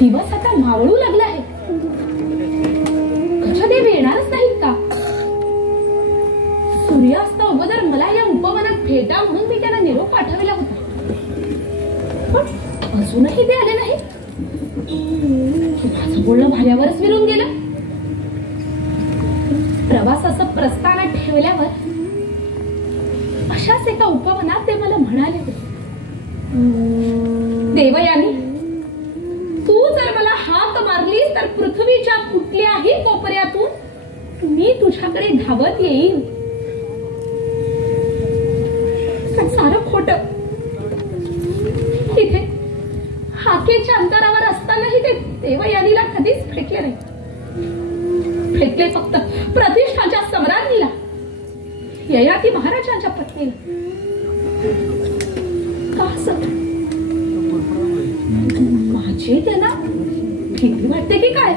दिवस आता मावळू लागला आहे. कच्छदेव येणारच नाहीत का? सूर्यास्त अगोदर मला या उपवनात भेटा म्हणून मी त्यांना निरोप पाठवला होता, पण अजूनही ते आले नाही. माझं बोलणं भाऱ्यावरच विरून गेलं. प्रवासाचं प्रस्थान ठेवल्यावर अशाच एका उपवनात ते मला म्हणाले होते, देवयानी, तू जर मला हाक मारलीस तर पृथ्वीच्या कुठल्याही कोपऱ्यातून मी तुझ्याकडे धावत येईन. सारं खोटं. तिथे हाकेच्या अंतरावर असतानाही ते देवयानीला कधीच भेटले नाही. भेटले फक्त प्रतिष्ठाच्या सम्राज्ञीला, ययाती महाराजांच्या पत्नीला. का असं? माझी त्यांना भीती वाटते की काय?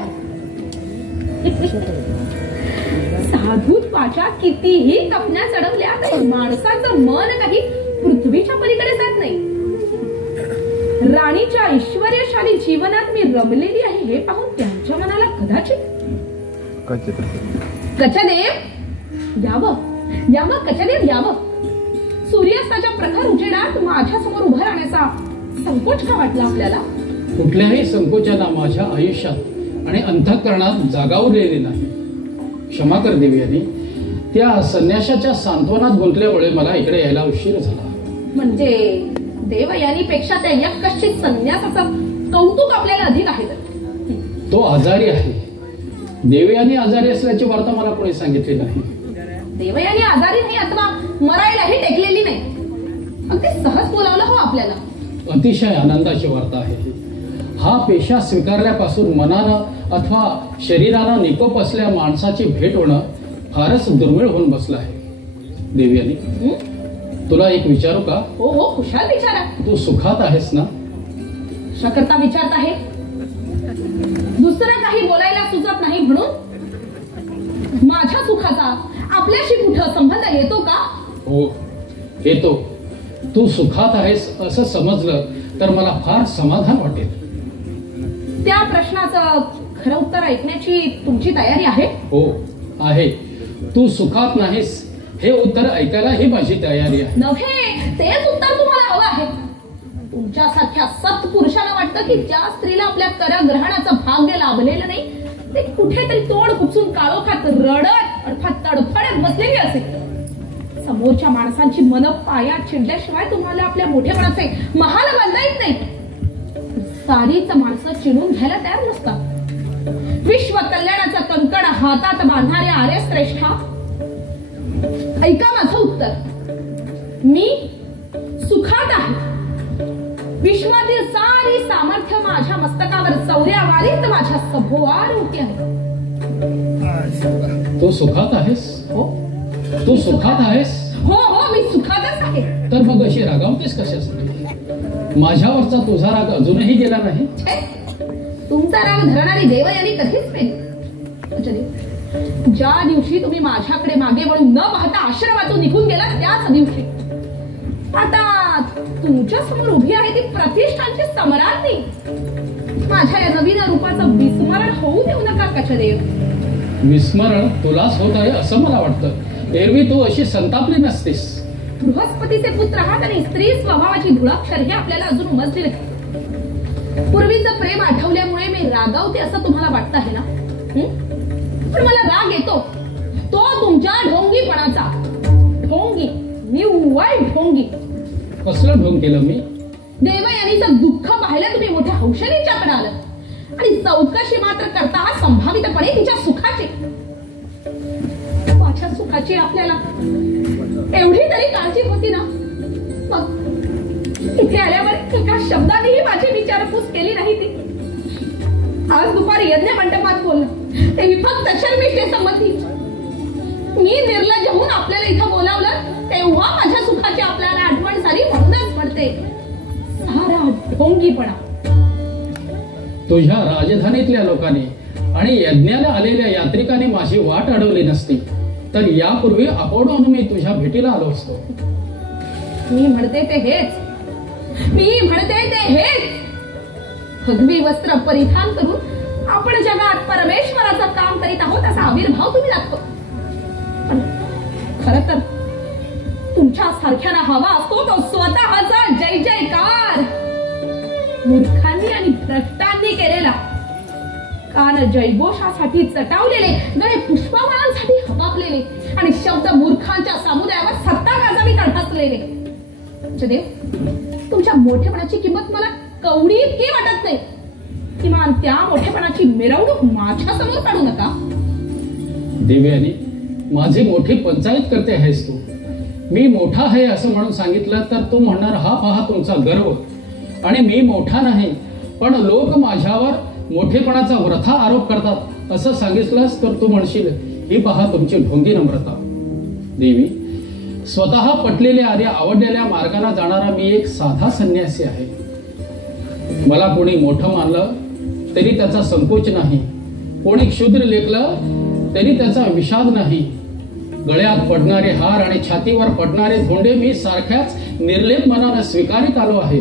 साधुत्वाच्या कितीही कपण्या चढवल्या तरी माणसाचं मन काही पृथ्वीच्या पलीकडे जात नाही. राणीच्या ऐश्वर्यशाली जीवनात मी रमलेली आहे हे पाहून त्यांच्या मनाला कदाचित कच्छदेव यावं, यावं कच्छदेव यावं. सूर्यास्ताच्या प्रखर उजेडात माझ्या समोर उभं राहण्याचा संकोच का वाटला आपल्याला? कुठल्याही संकोचाला माझ्या आयुष्यात आणि अंतःकरणात जागा उरलेली नाही. क्षमा कर देवयानी, त्या संन्याशाच्या सांत्वनात गुंतल्यामुळे मला इकडे यायला उशीर झाला. म्हणजे देवयानीपेक्षा त्या यक्षित संन्यासाचं कौतुक आपल्याला अधिक आहे. तो आजारी आहे. देवयानी आजारी असल्याची वार्ता मला कोणी सांगितली नाही. देवयानी आजारी नाही अथवा मरायलाही टेकलेली नाही. अगदी सहज बोलावलं हो आपल्याला. अतिशय आनंदाची वार्ता आहे. हा पेशा स्वीकारल्यापासून मनानं अथवा शरीरानं निकोप असल्या माणसाची भेट होणं फारच दुर्मिळ होऊन बसलं आहे. देवयानी, तुला एक विचारू का? हो हो, खुशाल विचारा. तू सुखात आहेस ना? कशाकरता विचारत आहे? दुसरं काही बोलायला सुचत नाही म्हणून माझ्या सुखाचा आपल्याशी कुठं संबंध येतो का? हो, येतो. तू सुखात आहेस असं समजलं तर मला फार समाधान वाटेल. त्या प्रश्नाचं खरं उत्तर ऐकण्याची तुमची तयारी आहे? हो आहे. तू सुखात नाहीस हे उत्तर ऐकायला ही माझी तयारी आहे. नव्हे, तेच उत्तर तुम्हाला हवं आहे. तुमच्यासारख्या सत्पुरुषाला वाटतं की ज्या स्त्रीला आपल्या करग्रहणाचं भाग्य लाभलेलं नाही ते कुठेतरी तोड खुपसून काळोखात रडत अर्थात तडफडत बसलेली असेल. समोरच्या माणसांची मन पायात चिडल्याशिवाय तुम्हाला आपल्या मोठेपणाचे महाल बांधता येत नाही. सारीच माणसं चिडून घ्यायला तयार नसतात. विश्व कल्याणाचा कंकण हातात बांधणाऱ्या आर्य श्रेष्ठा, ऐका माझं उत्तर. मी सुखात आहे. विश्वातील सारी सामर्थ्य माझ्या मस्तकावर चौऱ्यावारीत माझ्या सभोवार उभी आहे. तू सुखात आहेस? हो. तू सुखात आहेस? हो हो, मी सुखातच आहे. तर मग अशी रागावतेस कशासाठी? माझ्यावरचा तुझा राग अजूनही गेला नाही? तुमचा राग धरणारी देवयानी कधीच नाही. ज्या दिवशी तुम्ही माझ्याकडे मागे वळून न पाहता आश्रमातून निघून गेला त्याच दिवशी आता तुमच्या समोर उभी आहे ती प्रतिष्ठानची सम्राज्ञी. माझ्या या नवीन रूपाचं विस्मरण होऊ देऊ नका कच्छदेव. विस्मरण तुलाच होत आहे असं मला वाटतं. एरवी तू अशी संतापली नसतेस. बृहस्पतीचे पुत्र आहात आणि स्त्री स्वभावाची धुळाक्षर हे आपल्याला अजून उमजले नाही. पूर्वीचं प्रेम आठवल्यामुळे मी रागावते असं तुम्हाला वाटतं आहे ना? पण मला राग येतो तो तुमच्या ढोंगीपणाचा. ढोंगी, निव्वळ ढोंगी. कसलं ढोंग केलं मी? देवयानीचं दुःख पाहिलं तुम्ही मोठ्या हौशेनीच्याकडे आलं आणि चौकशी मात्र करता संभावितपणे तिच्या सुखाची. माझ्या सुखाची आपल्याला एवढी तरी काळजी होती ना? मग इथे आल्यावर एका शब्दानेही माझी विचारपूस केली नाही ती. आज दुपारी यज्ञ मंडपात बोललं तेही फक्त शर्मिष्ठे संमती. मी निर्लज्ज होऊन आपल्याला इथं बोलावलं तेव्हा माझ्या सुखाची आपल्याला आठवण झाली म्हणूनच पडते. सारा ढोंगीपणा. तुझ्या राजधानीतल्या लोकांनी आणि यज्ञाला आलेल्या यात्रिकांनी माझी वाट अडवली नसती तर यापूर्वी आपणहून मी तुझ्या भेटीला आलो असतो. मी म्हणते ते हेच. भगवी वस्त्र परिधान करून आपण जगात परमेश्वराचं काम करीत आहोत असा आविर्भाव तुम्ही दाखवतो. पण खरं तर तुमच्या सारख्याला हवा असतो तो स्वतःचा जय जयकार. मूर्खांनी आणि भ्रष्टांनी केलेला, कान जयघोषासाठी चटावलेले, गळे पुष्पमाळांसाठी हपापलेले आणि शब्द मूर्खांच्या समुदायावर सत्ता गाजावी तडफसलेले. देव, तुमच्या मोठेपणाची किंमत मला कवडी इतकी वाटत नाही. किमान त्या मोठेपणाची मिरवणूक माझ्या समोर काढू नका. देवयानी, माझी मोठी पंचायत करते आहेस तू. मी मोठा आहे असं म्हणून सांगितलं तर तू म्हणणार हा पहा तुमचा गर्व, आणि मी मोठा नाही पण लोक माझ्यावर मोठेपणाचा वृथा आरोप करतात असं सांगितलंस तर तू म्हणशील ही पहा तुमची ढोंगी नम्रता. देवी, स्वतः पटलेल्या आणि आवडलेल्या मार्गाला जाणारा मी एक साधा संन्यासी आहे. मला कोणी मोठं मानलं तरी त्याचा संकोच नाही, कोणी क्षुद्र लेखलं तरी त्याचा विषाद नाही. गळ्यात पडणारे हार आणि छातीवर पडणारे धोंडे मी सारख्याच निर्लेप मनानं स्वीकारित आलो आहे.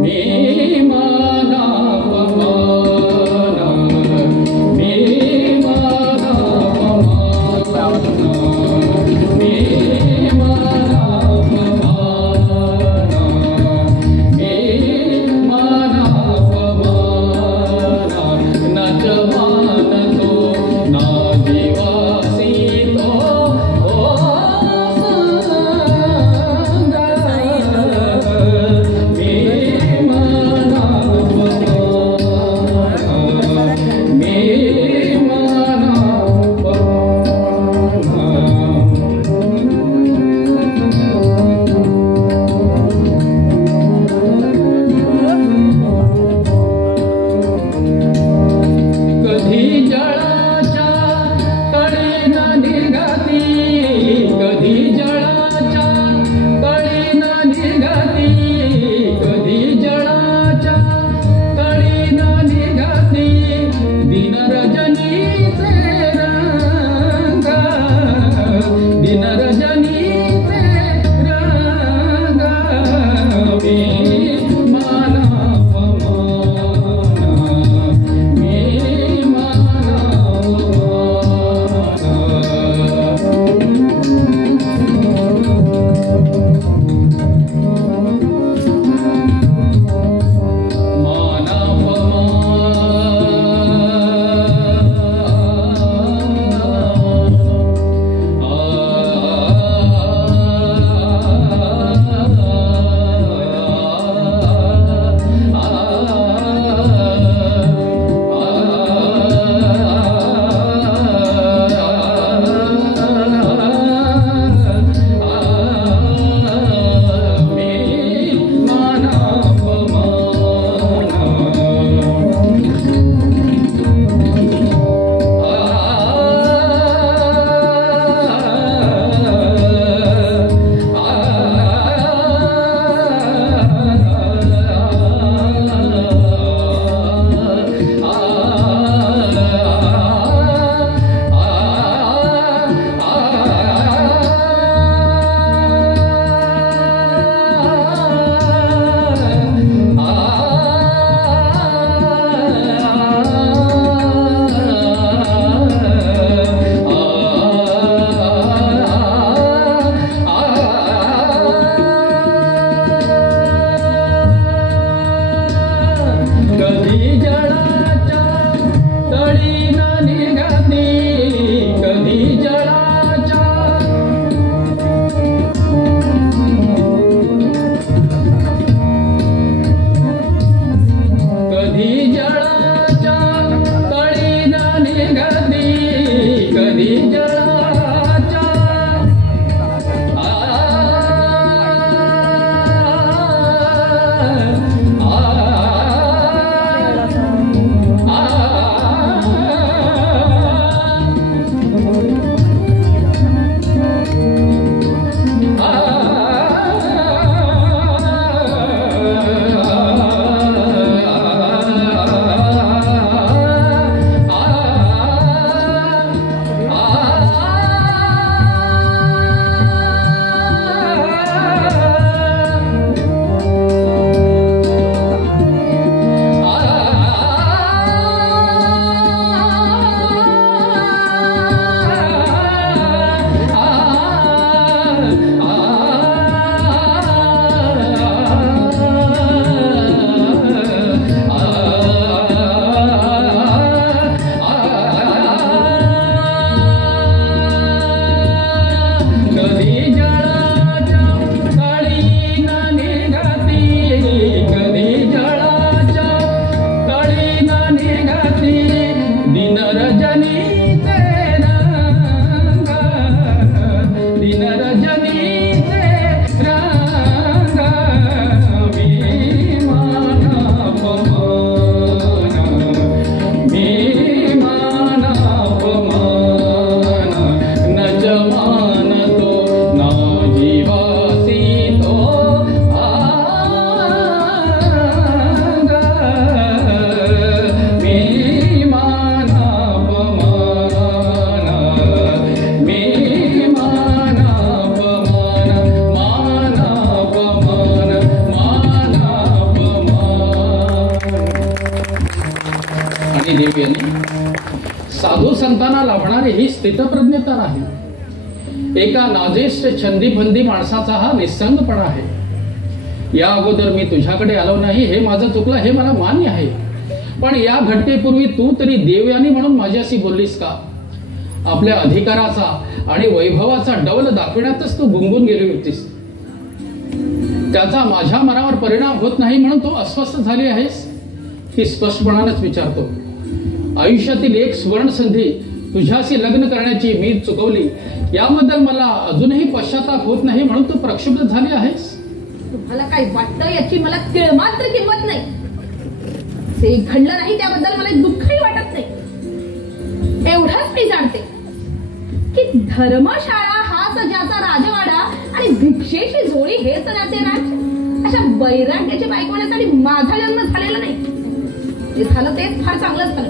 मी माना ना भगिनी देवी यांनी, साधू संतांना लाभणारी ही स्थितप्रज्ञता नाही, एका नाजेष्ट छंदीबंदी माणसाचा हा निस्संगपणा आहे. या अगोदर मी तुझ्याकडे आलो नाही हे माझं चुकलं, हे मला मान्य आहे. पण या घटनेपूर्वी तू तरी देवयानी म्हणून माझ्याशी बोललीस का? आपल्या अधिकाराचा आणि वैभवाचा डौल दाखविण्यातच तू गुंगून गेली होतीस. त्याचा माझ्या मनावर परिणाम होत नाही म्हणून तू अस्वस्थ झाली आहेस ही स्पष्टपणानंच विचारतो. आयुष्यातील एक सुवर्ण संधी तुझ्याशी लग्न करण्याची मी चुकवली याबद्दल मला अजूनही पश्चाताप होत नाही म्हणून तू प्रक्षुब्ध झाली आहेस. तुम्हाला काय वाटतं याची मला तिळमात्र किंमत नाही. ते घडलं नाही त्याबद्दल मला दुःखही वाटत नाही. एवढंच मी जाणते की धर्मशाळा हाच ज्याचा राजवाडा आणि भिक्षेची जोडी हेच त्याचे राज, अशा बैराग्याची बायको होण्यासाठी माझा जन्म झालेला नाही. जे झालं तेच फार चांगलं झालं.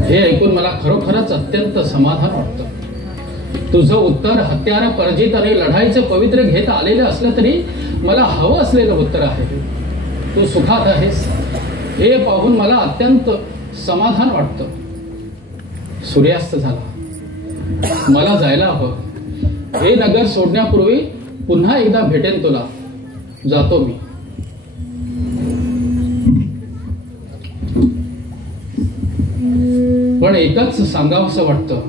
हे ऐकून मला खरोखरच अत्यंत समाधान वाटतं. तुझं उत्तर हत्यार परजित आणि लढाईचे पवित्र घेत आलेलं असलं तरी मला हवं असलेलं उत्तर आहे. तू सुखात आहेस हे पाहून मला अत्यंत समाधान वाटतं. सूर्यास्त झाला, मला जायला हवं. हे नगर सोडण्यापूर्वी पुन्हा एकदा भेटेन तुला. जातो मी. पण एकच सांगावंसं वाटतं,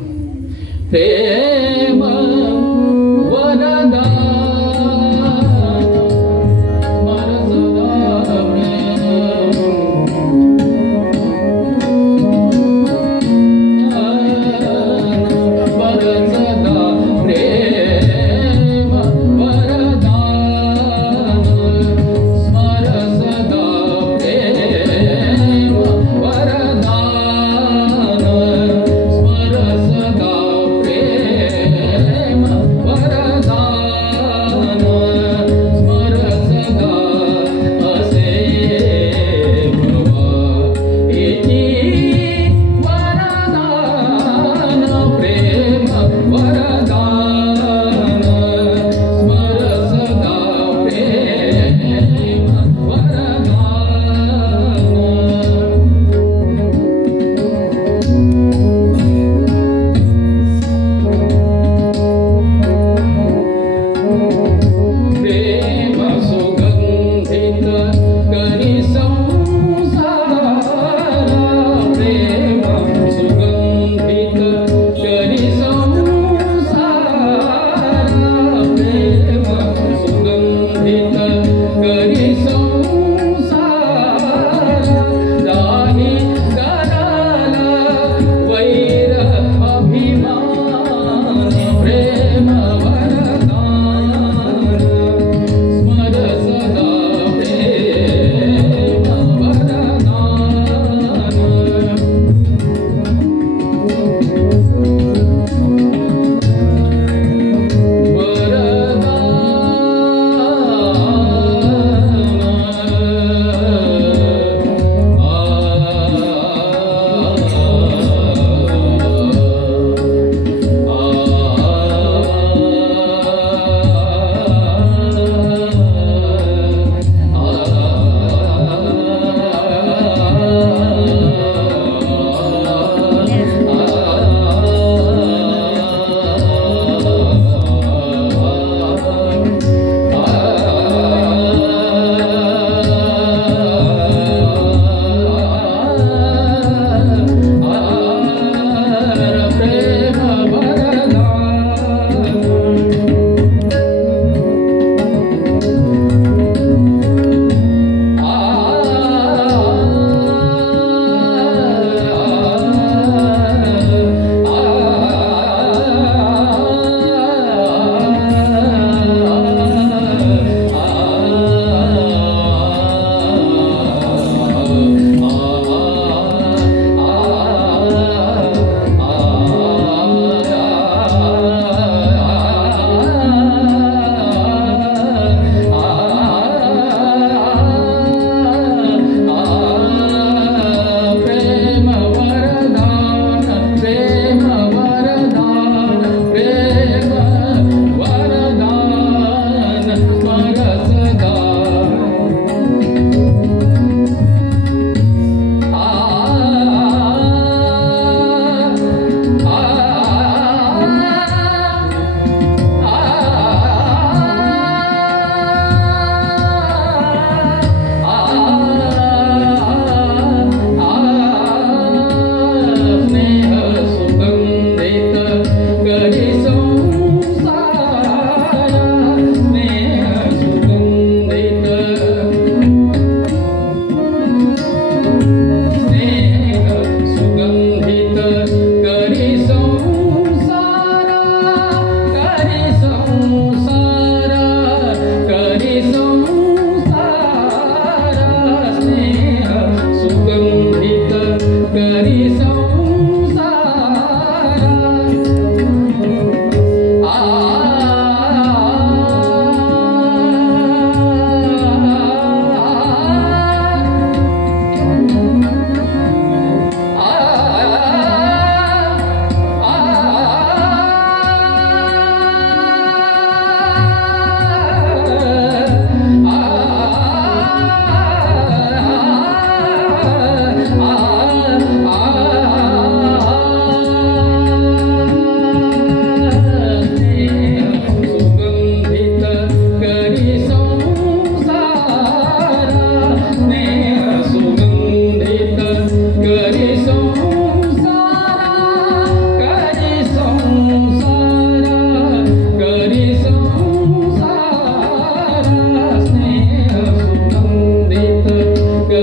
प्रेम वरदान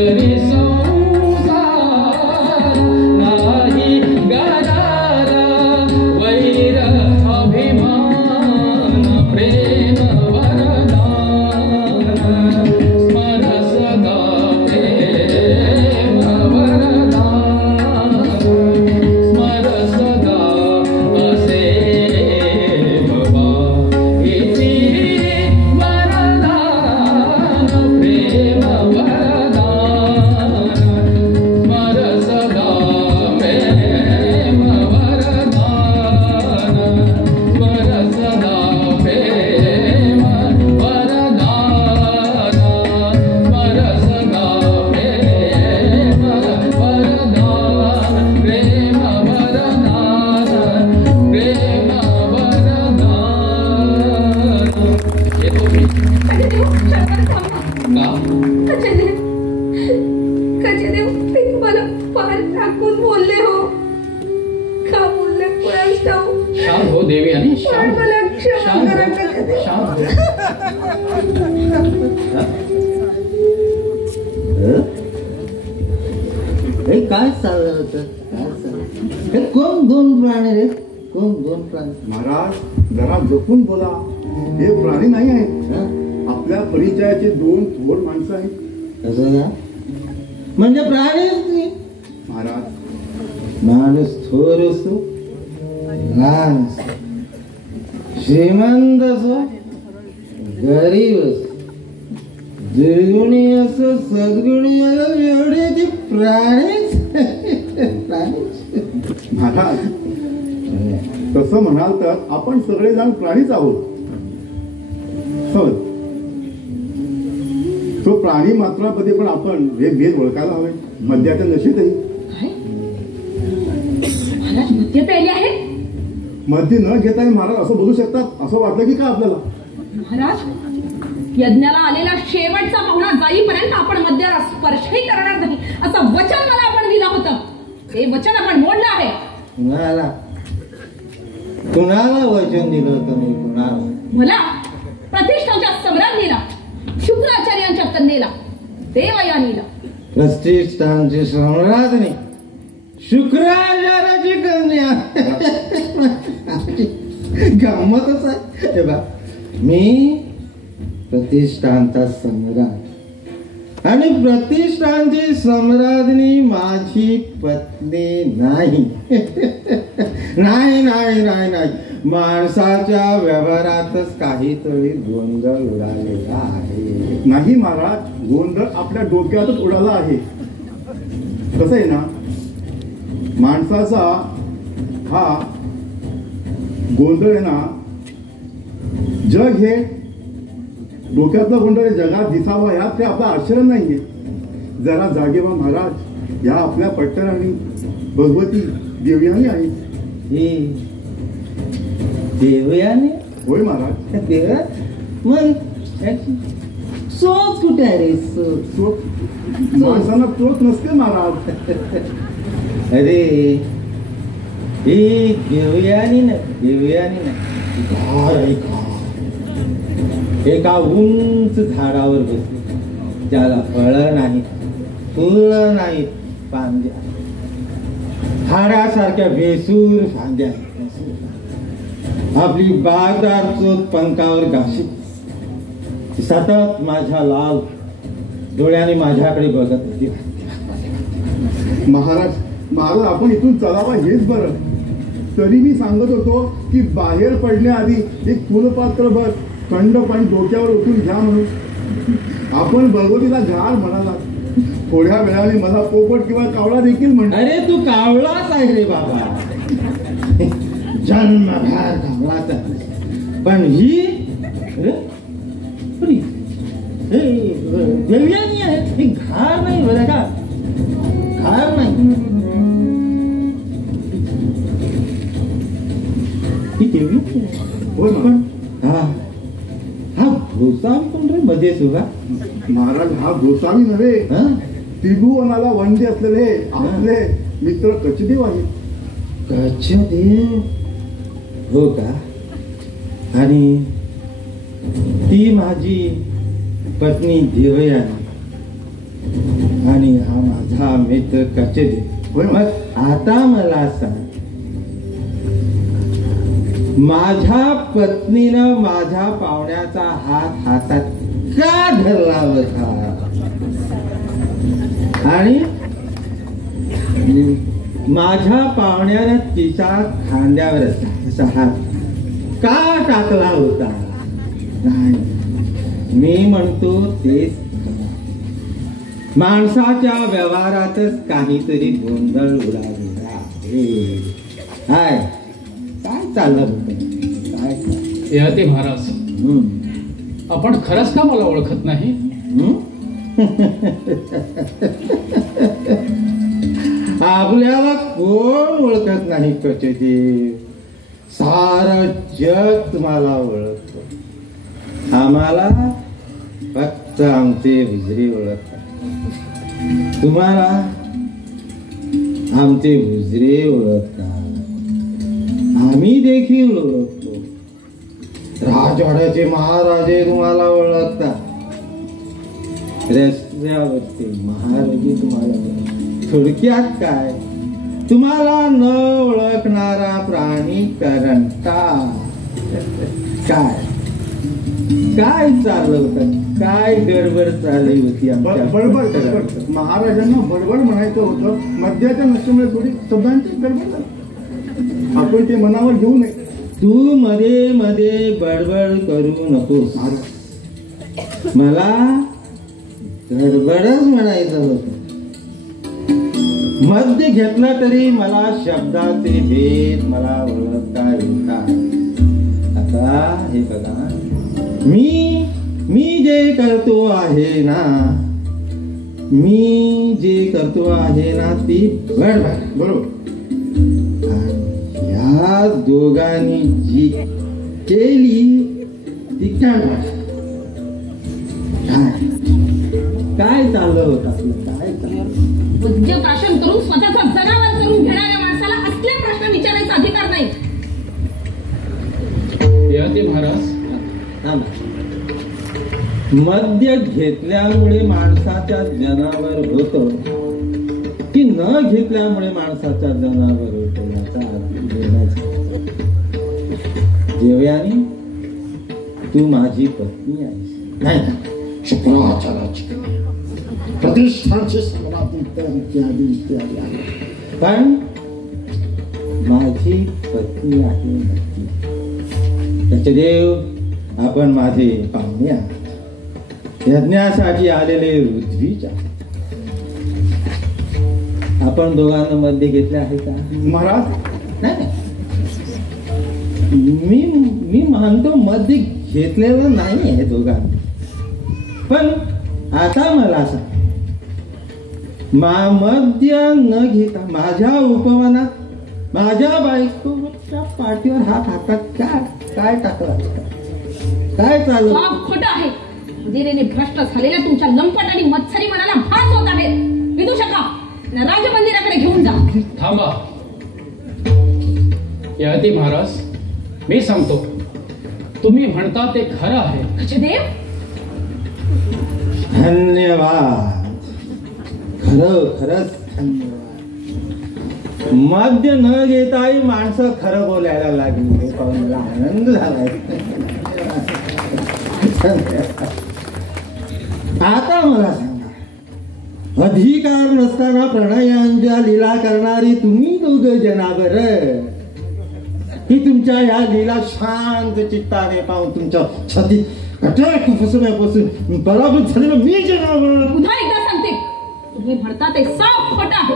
घरी संसार नाही गरार वैर अभिमान प्रेम वरदान स्मर सदा प्रेम वरदान स्मर सदा असे बाबा इति वरदान प्रेम वरदान स्मर सदा प्रेम वरदान स्मर सदा प्रेम वरदान स्मर सदा प्रेम वरदान प्रेम वरदान प्रेम वरदान येतो मी खजेदेव, शंकर थांबा. का खजेदेव, खजेदेव, ते मला फार टाकून बोलले हो. का बोलले कुणास ठाऊक. शांत हो देवी आणि पण मला क्षमा शांत करा हो खजेदेव. शांत हो हे काय चाललं होतं? काय चाललं? हे कोण दोन प्राणी रे? कोण दोन प्राणी? महाराज जरा जपून बोला. हे प्राणी नाही आहेत, हं? आपल्या परिचयाचे दोन थोर माणसं आहेत. कसं ना? म्हणजे प्राणीच नाही. महाराज माणूस थोर असो, लहान असो, श्रीमंत असो, गरीब असो, दुर्गुणी असो, सद्गुणी असो, एवढे ते प्राणीच प्राणीच. महाराज तसं म्हणाल तर आपण सगळेजण प्राणीच आहोत. सहज तो प्राणी मात्रामध्ये पण आपण भेद ओळखायला हवे. मद्याच्या नशेतही काय? महाराज मद्य प्यायले आहेत? मद्य न घेताही महाराज असं बोलू शकतात असं वाटलं की का आपल्याला? महाराज, यज्ञाला आलेला शेवटचा पाहुणा जाईपर्यंत आपण मद्याला स्पर्शही करणार नाही असं वचन मला आपण दिलं होतं. ते वचन आपण मोडलं आहे. कुणाला कुणाला वचन दिलं होतं मी? कुणाला? मला प्रतिष्ठाच्या सम्राज्ञीला, शुक्राचार्यांच्या कन्येला, देवयानीला. प्रतिष्ठानची सम्राज्ञी, शुक्राचार्याची कन्या. गंमतच आहे. हे बघ, मी प्रतिष्ठानचा सम्राट आणि प्रतिष्ठानची सम्राज्ञी माझी पत्नी नाही. नाही नाही नाही नाही. माणसाच्या व्यवहारातच काहीतरी गोंधळ उडालेला आहे. नाही महाराज, गोंधळ आपल्या डोक्यातच उडाला आहे. कसं आहे ना, माणसाचा हा गोंधळ आहे ना, जग हे डोक्यातला गोंधळ जगात दिसावा यात ते आपलं आश्चर्य नाहीये. जरा जागे व्हा महाराज. या आपल्या पट्टराणी भगवती देवयानी आहे. हे देवयाने? होय महाराज. देव मग सोच कुठे आहे रे? सोच. माणसांना चोच नसते महाराज. अरे ही देवयानी ना, देवयानी ना, एका उंच झाडावर बसली, ज्याला फळं नाही, फुलं नाहीत, फांद्या, हाडासारख्या बेसूर फांद्या. आपली बागदार चोच पंखावर घाशीत सतत माझ्या लाल डोळ्याने माझ्याकडे बघत होती. महाराज महाराज आपण इथून चलावा हेच बरं. तरी मी सांगत होतो की बाहेर पडण्याआधी एक फुलपात्रभर थंड पाणी डोक्यावर ओतून घ्या म्हणून. आपण भगवतीला झाड म्हणालात. थोड्या वेळाने मला पोपट किंवा कावळा देखील म्हणतो. अरे तू कावळाच आहे रे बाबा, जन्मभर कावळाच आहे. पण ही देवयानी आहे. ही घार नाही बरं का, घार नाही. ही देवयानी आहे. होय पण हा हा गोसावी कोण रे मध्येच उभा? महाराज हा गोसावी नव्हे, हा? त्रिभुवनाला वंदे असलेले आपले मित्र कचदेव आहे. कचदेव? हो का? आणि ती माझी पत्नी देवयानी. आणि हा माझा मित्र कचेदे. होय. मग आता मला सांग, माझ्या पत्नीनं माझ्या पाहुण्याचा हात हातात का धरला होता आणि माझ्या पाहुण्यानं तिच्या खांद्यावर असा हात का टाकला होता? नाही, मी म्हणतो तेच माणसाच्या व्यवहारातच काहीतरी गोंधळ उडालेला आहे. काय चाललं होतं? काय ययाती महाराज, आपण खरंच का मला ओळखत नाही? आपल्याला कोण ओळखत नाही कचेदेव. सारं जग तुम्हाला ओळखत. आम्हाला फक्त आमचे हुजरे ओळखतात. तुम्हाला आमचे हुजरे ओळखतात. आम्ही देखील ओळखतो. राजवाड्याचे महाराजे तुम्हाला ओळखतात. रस्त्यावरचे महाराजे तुम्हाला ओळखतात. थोडक्यात काय, तुम्हाला न ओळखणारा प्राणी करंटा. काय चाललं होतं? काय गडबड चालली होती? बडबड. महाराजांना बडबड म्हणायचं होतं. मद्याच्या नशेमुळे थोडी शब्दांची गडबड झाली. आपण ते मनावर घेऊ नये. तू मध्ये मध्ये बडबड करू नकोस. मला गडबडच म्हणायचं होतं. मद्य घेतला तरी मला शब्दाचे भेद मला ओळखता येतात. आता हे बघा, मी जे करतो आहे ना, ती बडबड. बरोबर. या दोघांनी जी केली ती काय चाललं होतं आपलं? काय मद्यप्राशन करून स्वतःचा जनावर करून घेणाऱ्या माणसाला असले प्रश्न विचारायचा अधिकार नाही. ययाती महाराज, मद्य घेतल्यामुळे माणसाच्या जनावर होतं की न घेतल्यामुळे माणसाच्या जनावर होतं याचा अर्थ देण्याचा. देवयानी, तू माझी पत्नी आहेस. नाही, शुक्राचाराची प्रतिष्ठानची इत्यादी पण माझी पत्नी आहे नक्की. त्याचे देव, आपण माझे पाहुणे आहात. यज्ञासाठी आलेले ऋत्विज. आपण दोघांना मध्य घेतले आहे का महाराज? नाही, मी मानतो मध्य घेतलेलं नाही आहे दोघांना. पण आता मला सांग, मद्य न घेता माझ्या उपमानात माझ्या बायकोच्या पाठीवर हात हातात काय टाकला? काय चालू? खोटं आहे. जिरेने भ्रष्ट झालेल्या तुमच्या लंपट आणि मत्सरी मनाला भास होत आहे. विदूषका, राजमंदिराकडे घेऊन जा. थांबा. ययाती महाराज, मी सांगतो, तुम्ही म्हणता ते खरं आहे. कचदेव, धन्यवाद. खरंच धन्यवाद. मद्य न घेताही माणसं खरं बोलायला लागली. हे पाहून मला आनंद झालाय. आता मला सांगा, अधिकार नसताना प्रणयांच्या लीला करणारी तुम्ही दोघं जनावर, ही तुमच्या या लीला शांत चित्ताने पाहून तुमच्या छातीत कटाक फसवण्यापासून पराभूत झालेलं मी जनावर. पुन्हा एकदा सांगते, तुम्ही म्हणता ते साफ खोटं आहे.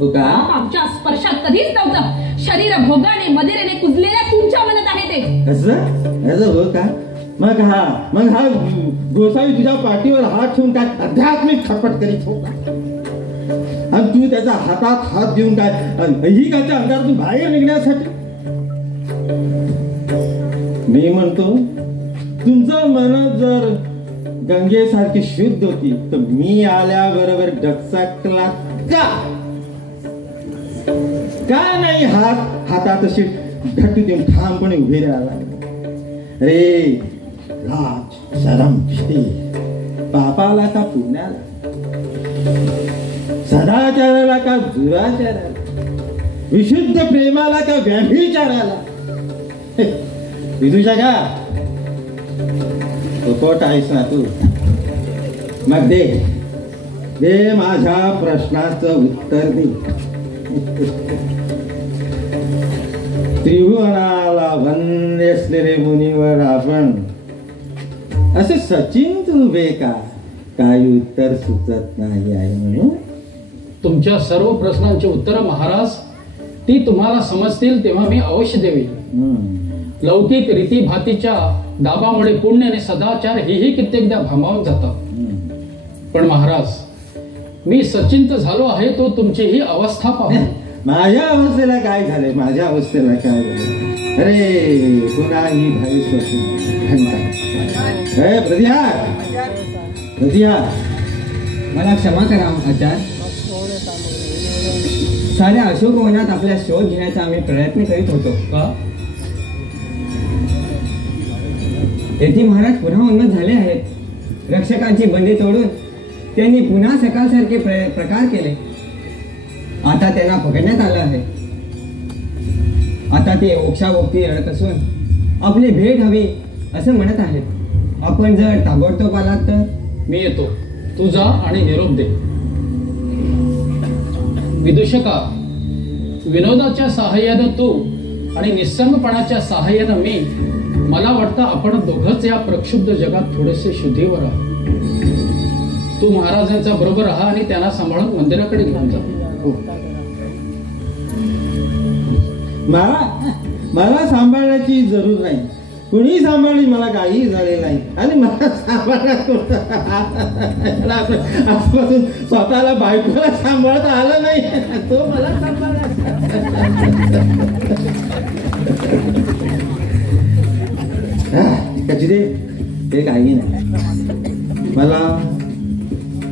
हो का? आमच्या स्पर्शात कधीच नव्हतं. शरीर भोगाने मदिरेने कुजलेल्या तुमच्या मनात आहे ते. असं हो का? मग हा गोसावी तुझ्या पाठीवर हात ठेवून काय आध्यात्मिक खटपट करीत हो का? आणि तू त्याच्या हातात हात देऊन काय ऐहिकाच्या अंगातून बाहेर निघण्यासाठी? मी म्हणतो, तुमचं मन जर गंगेसारखी शुद्ध होती तर मी आल्याबरोबर डचकला का नाही? हातात अशी घट्ट देऊन ठामपणे उभे राहायला रे. लाज, शरम, भीती, पापाला का पुण्याला? सदाचाराला का दुराचाराला, विशुद्ध प्रेमाला का व्याभिचाराला? विदूषका, पोट आहेस ना तू? मग दे माझ्या प्रश्नाचं उत्तर दे. त्रिभुवनाला वंदे असलेले मुनीवर आपण असे सचिन तू उभे का? काही उत्तर सुचत नाही आहे म्हणून? तुमच्या सर्व प्रश्नांची उत्तरं महाराज ती तुम्हाला समजतील तेव्हा मी अवश्य देईन. लौकिक रीतीभातीच्या दाबामुळे पुण्य आणि सदाचार हेही कित्येकदा भांबावून जातात. पण महाराज मी सचिंत झालो आहे तो तुमचीही अवस्था पाहून. माझ्या अवस्थेला काय झाले? माझ्या अवस्थेला काय झाले? अरे पुन्हा ही भाई प्रतिहा, मला क्षमा करा आचार्य. साऱ्या अशोक वनात आपल्या शोध घेण्याचा आम्ही प्रयत्न करीत होतो. का? येथे महाराज पुन्हा उन्मत्त झाले आहेत. रक्षकांची बंदी तोडून त्यांनी पुन्हा सकाळसारखे प्रकार केले. आता त्यांना पकडण्यात आलं आहे. आता ते ओक्साबोक्ती रडत असून आपली भेट हवी असं म्हणत आहेत. आपण जर ताबडतोब आलात तर? मी येतो. तू जा आणि निरोप दे. विदूषका, विनोदाच्या सहाय्यानं तू आणि निसंगपणाच्या सहाय्यानं मी, मला वाटतं आपण दोघंच या प्रक्षुब्ध जगात थोडेसे शुद्धीवर आहोत. तू महाराजांच्या बरोबर राहा आणि त्यांना सांभाळून मंदिराकडे घेऊन जा. मला सांभाळण्याची जरूर नाही. कुणी सांभाळली मला काही झाले नाही. आणि मला सांभाळण्यापासून स्वतःला बायकोला सांभाळता आलं नाही. तो मला सांभाळायचा. ते काही नाही. मला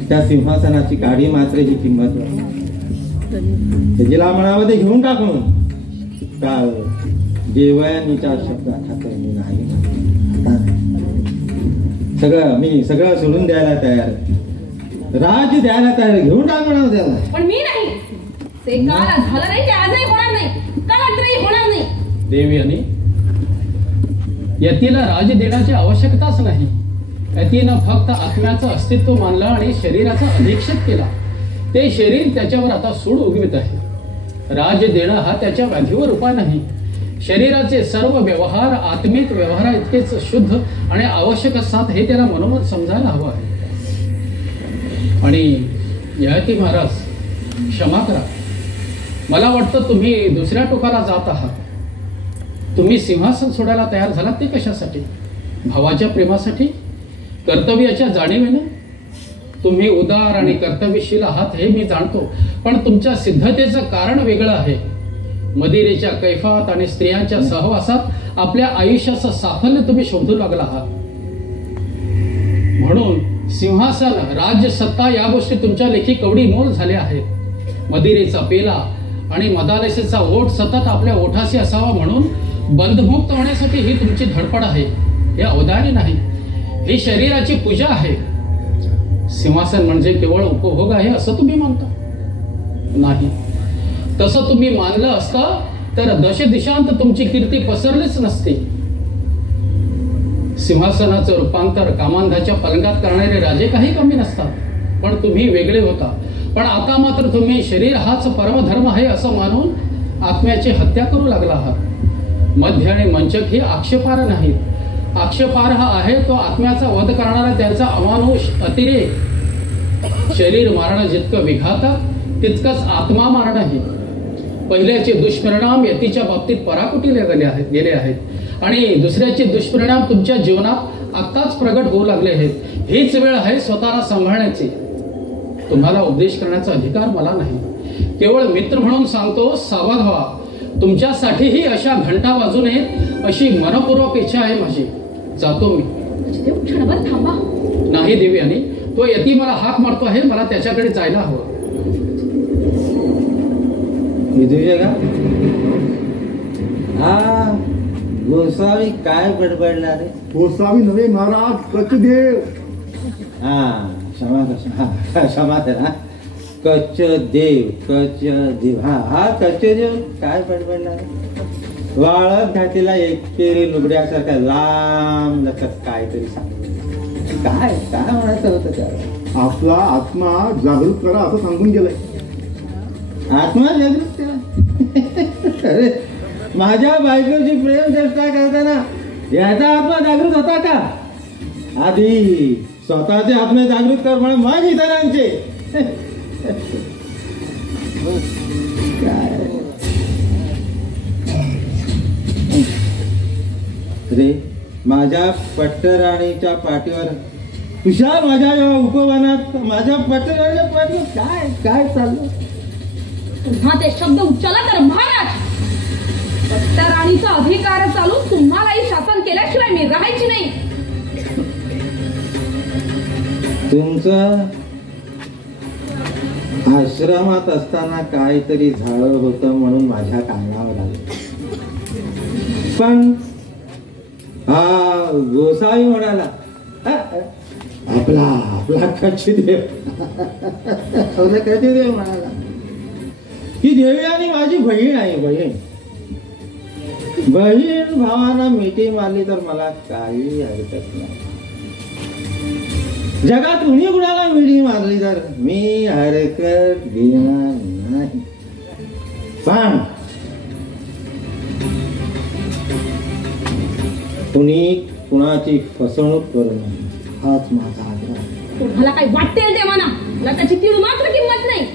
त्या सिंहासनाची काढी मात्र ही किंमत नाही. जिला म्हणावं ते घेऊन टाकून का देवयानीच्या शब्दात हात नाही. मी सगळं सोडून द्यायला तयार, राज द्यायला तयार. घेऊन टाक म्हणावं त्याला. पण मी नाही. ते काल झालं नाही, ते आजही होणार नाही, काल रात्री होणार नाही. देवयानी, यतीला राज देण्याची आवश्यकताच नाही. यतीनं फक्त आत्म्याचं अस्तित्व मानलं आणि शरीराचा अधिक्षेप केला. ते शरीर त्याच्यावर आता सूड उगवित आहे. राज देणं हा त्याच्या व्याधीवर उपाय नाही. शरीराचे सर्व व्यवहार आत्मिक व्यवहार इतकेच शुद्ध आणि आवश्यक असतात हे त्याला मनोमन समजायला हवं आहे. आणि यती महाराज, क्षमा करा. मला वाटतं तुम्ही दुसऱ्या टोकाला जात आहात. तुम्ही सिंहासन सोडायला तयार झालात ते कशासाठी? भावाच्या प्रेमासाठी? कर्तव्याच्या जाणीवेनं? तुम्ही उदार आणि कर्तव्यशील आहात हे मी जाणतो, पण तुमच्या सिद्धतेचं कारण वेगळं आहे. मदिरेच्या कैफात आणि स्त्रियांच्या सहवासात आपल्या आयुष्याचं साफल्य तुम्ही शोधू लागला आहात. म्हणून सिंहासन, राज्य, सत्ता या गोष्टी तुमच्या लेखी कवडी मोल झाल्या आहेत. मदिरेचा पेला आणि मदालसेचा ओठ सतत आपल्या ओठाशी असावा म्हणून बंधमुक्त होण्यासाठी ही तुमची धडपड आहे. हे औदार्य नाही, ही शरीराची पूजा आहे. सिंहासन म्हणजे केवळ उपभोग आहे असं तुम्ही मानता? नाही. तसं तुम्ही मानलं असतं तर दश दिशांत तुमची कीर्ती पसरलीच नसते. सिंहासनाचं रूपांतर कामांधाच्या पलंगात करणारे राजे काही कमी नसतात, पण तुम्ही वेगळे होता. पण आता मात्र तुम्ही शरीर हाच परमधर्म आहे असं मानून आत्म्याची हत्या करू लागला आहात. मध्य आणि मंचक हे आक्षेपार्ह नाहीत. आक्षेपार्ह आहे तो आत्म्याचा वध करणारा त्यांचा अमानुष अतिरेक. शरीर मारणं जितकं विघातक तितकंच आत्मा मारणंही. पहिल्याचे दुष्परिणाम यतीच्या बाबतीत पराकुटीला गेले आहेत आणि दुसऱ्याचे दुष्परिणाम तुमच्या जीवनात आत्ताच प्रगट होऊ लागले आहेत. हीच वेळ आहे स्वतःला सांभाळण्याची. तुम्हाला उपदेश करण्याचा अधिकार मला नाही. केवळ मित्र म्हणून सांगतो, सावध व्हा. तुमच्यासाठीही अशा घंटा वाजू नयेत अशी मनपूर्वक इच्छा आहे माझी. जातो मी. क्षणभर थांबा. नाही देवयानी, तो यती मला हाक मारतो आहे. मला त्याच्याकडे जायला हवं. हा गोसावी काय बडबडला रे? गोसावी नव्हे महाराज, सचदेव. हा क्षमा क्षमा करा. कच्च देव हा कच्च देव काय बडबडणार. वाळत घातलेला एकेरी लुगड्यासारखा लांब लचक काहीतरी सांग. काय काय म्हणायचं होतं त्याला. आपला आत्मा जागृत करा असं सांगून गेलंय. आत्मा जागृत करा. अरे माझ्या बायकोची प्रेम चेष्टा करताना याचा आत्मा जागृत होता का. आधी स्वतःचे आत्मे जागृत कर म्हणून मग इतरांचे. काय रे माझ्या पट्टराणीच्या पाठीवर तुषार माझ्या उपवनात माझ्या पट्टराणीच्या पाठीवर काय काय चाललं. पुन्हा ते शब्द उच्चारला तर महाराज पट्टराणीचा अधिकार चालून तुम्हालाही शासन केल्याशिवाय मी राहायची नाही. तुमचं आश्रमात असताना काहीतरी झालं होतं म्हणून माझ्या कानावर आलं. पण हा गोसावी म्हणाला आपला आपला कच्चीदेव कच्चीदेव म्हणाला ही देवी आणि माझी बहीण आहे. बहीण भावांना मिठी मारली तर मला काही हरकत नाही. जगात कुणी कुणाला मिठी मारली तर मी हरकत घेणार नाही. पण कुणी कुणाची फसवणूक करू नये हाच माझा आग्रह. तुम्हाला काही वाटते ते म्हणा. मला त्याची तीळ मात्र किंमत नाही.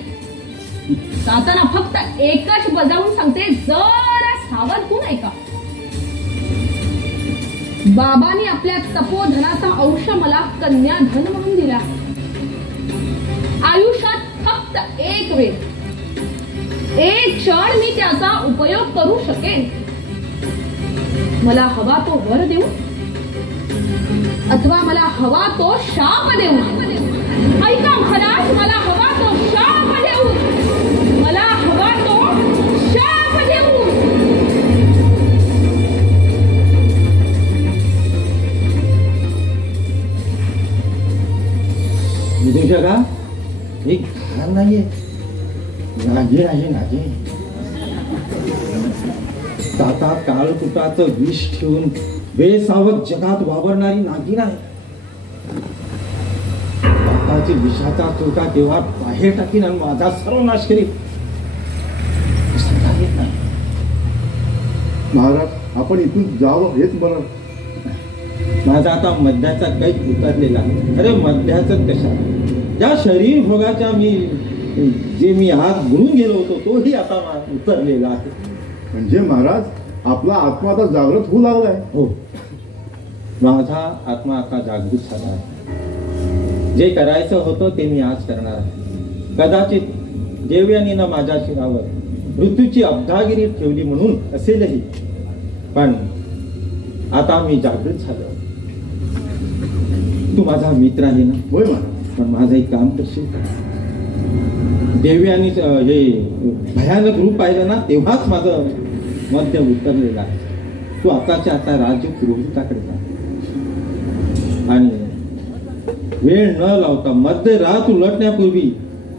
जाताना फक्त एकच बजावून सांगते जरा सावध होऊन ऐका. बाबांनी आपल्या तपोधनाचा अंश मला कन्याधन म्हणून दिला. आयुष्यात फक्त एक वेळ एक क्षण मी त्याचा उपयोग करू शकेन. मला हवा तो वर देऊ अथवा मला हवा तो शाप देऊ. ऐका महाराज मला हवा तो शाप देऊ. मला हवा तो शाप देऊ. विदूषका ही घाण नाहीये नागिन आहे नागिन. ताता काळकुटाचं विष ठेवून बेसावक जगात वावरणारी नागिन आहे. ताताची विषाचा चोटा तेव्हा बाहेर टाकीन आणि माझा सर्वनाश करीन. महाराज आपण इथून जावं हेच बरं. माझा आता मध्याचा कैद उतरलेला आहे. अरे मध्याचं कशा ज्या शरीर भोगाच्या मी हात बुडून गेलो होतो तोही आता उतरलेला आहे. म्हणजे महाराज आपला आत्मा आता जागृत होऊ लागलाय. हो माझा आत्मा आता जागृत झाला आहे. जे करायचं होतं ते मी आज करणार आहे. कदाचित देवयानीनं माझ्या शिरावर मृत्यूची अब्दागिरी ठेवली म्हणून असेलही. पण आता मी जागृत झालो. तू माझा मित्र आहे ना. होय महाराज. पण माझं एक काम करशील. देवयानी हे भयानक रूप पाहिलं ना तेव्हाच माझं मध्य उतरलेलं आहे. तू आताच्या आता राज्य पुरोहिताकडे जा आणि वेळ न लावता मध्यरात उलटण्यापूर्वी